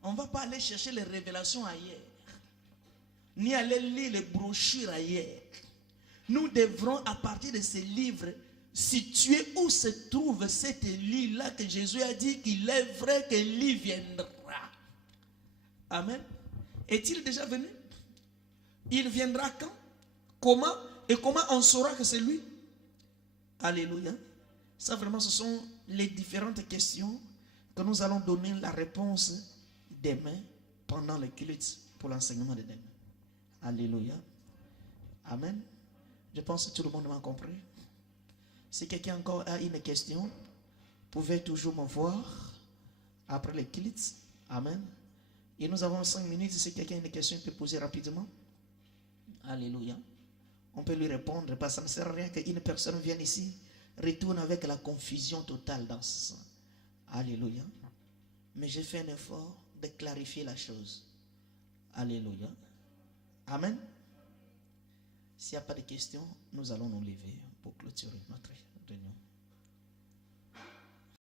On ne va pas aller chercher les révélations ailleurs. Ni aller lire les brochures ailleurs. Nous devrons à partir de ces livres situer où se trouve cet Élie là que Jésus a dit qu'il est vrai qu'Élie viendra. Amen. Est-il déjà venu? Il viendra quand? Comment? Et comment on saura que c'est lui? Alléluia. Ça vraiment, ce sont les différentes questions que nous allons donner la réponse demain pendant le culte pour l'enseignement de demain. Alléluia. Amen. Je pense que tout le monde m'a compris. Si quelqu'un encore a une question, vous pouvez toujours me voir après le culte. Amen. Et nous avons 5 minutes. Si quelqu'un a une question, il peut poser rapidement. Alléluia. On peut lui répondre parce que ça ne sert à rien qu'une personne vienne ici, retourne avec la confusion totale dans ce sens. Alléluia. Mais j'ai fait un effort de clarifier la chose. Alléluia. Amen. S'il n'y a pas de questions, nous allons nous lever pour clôturer notre réunion.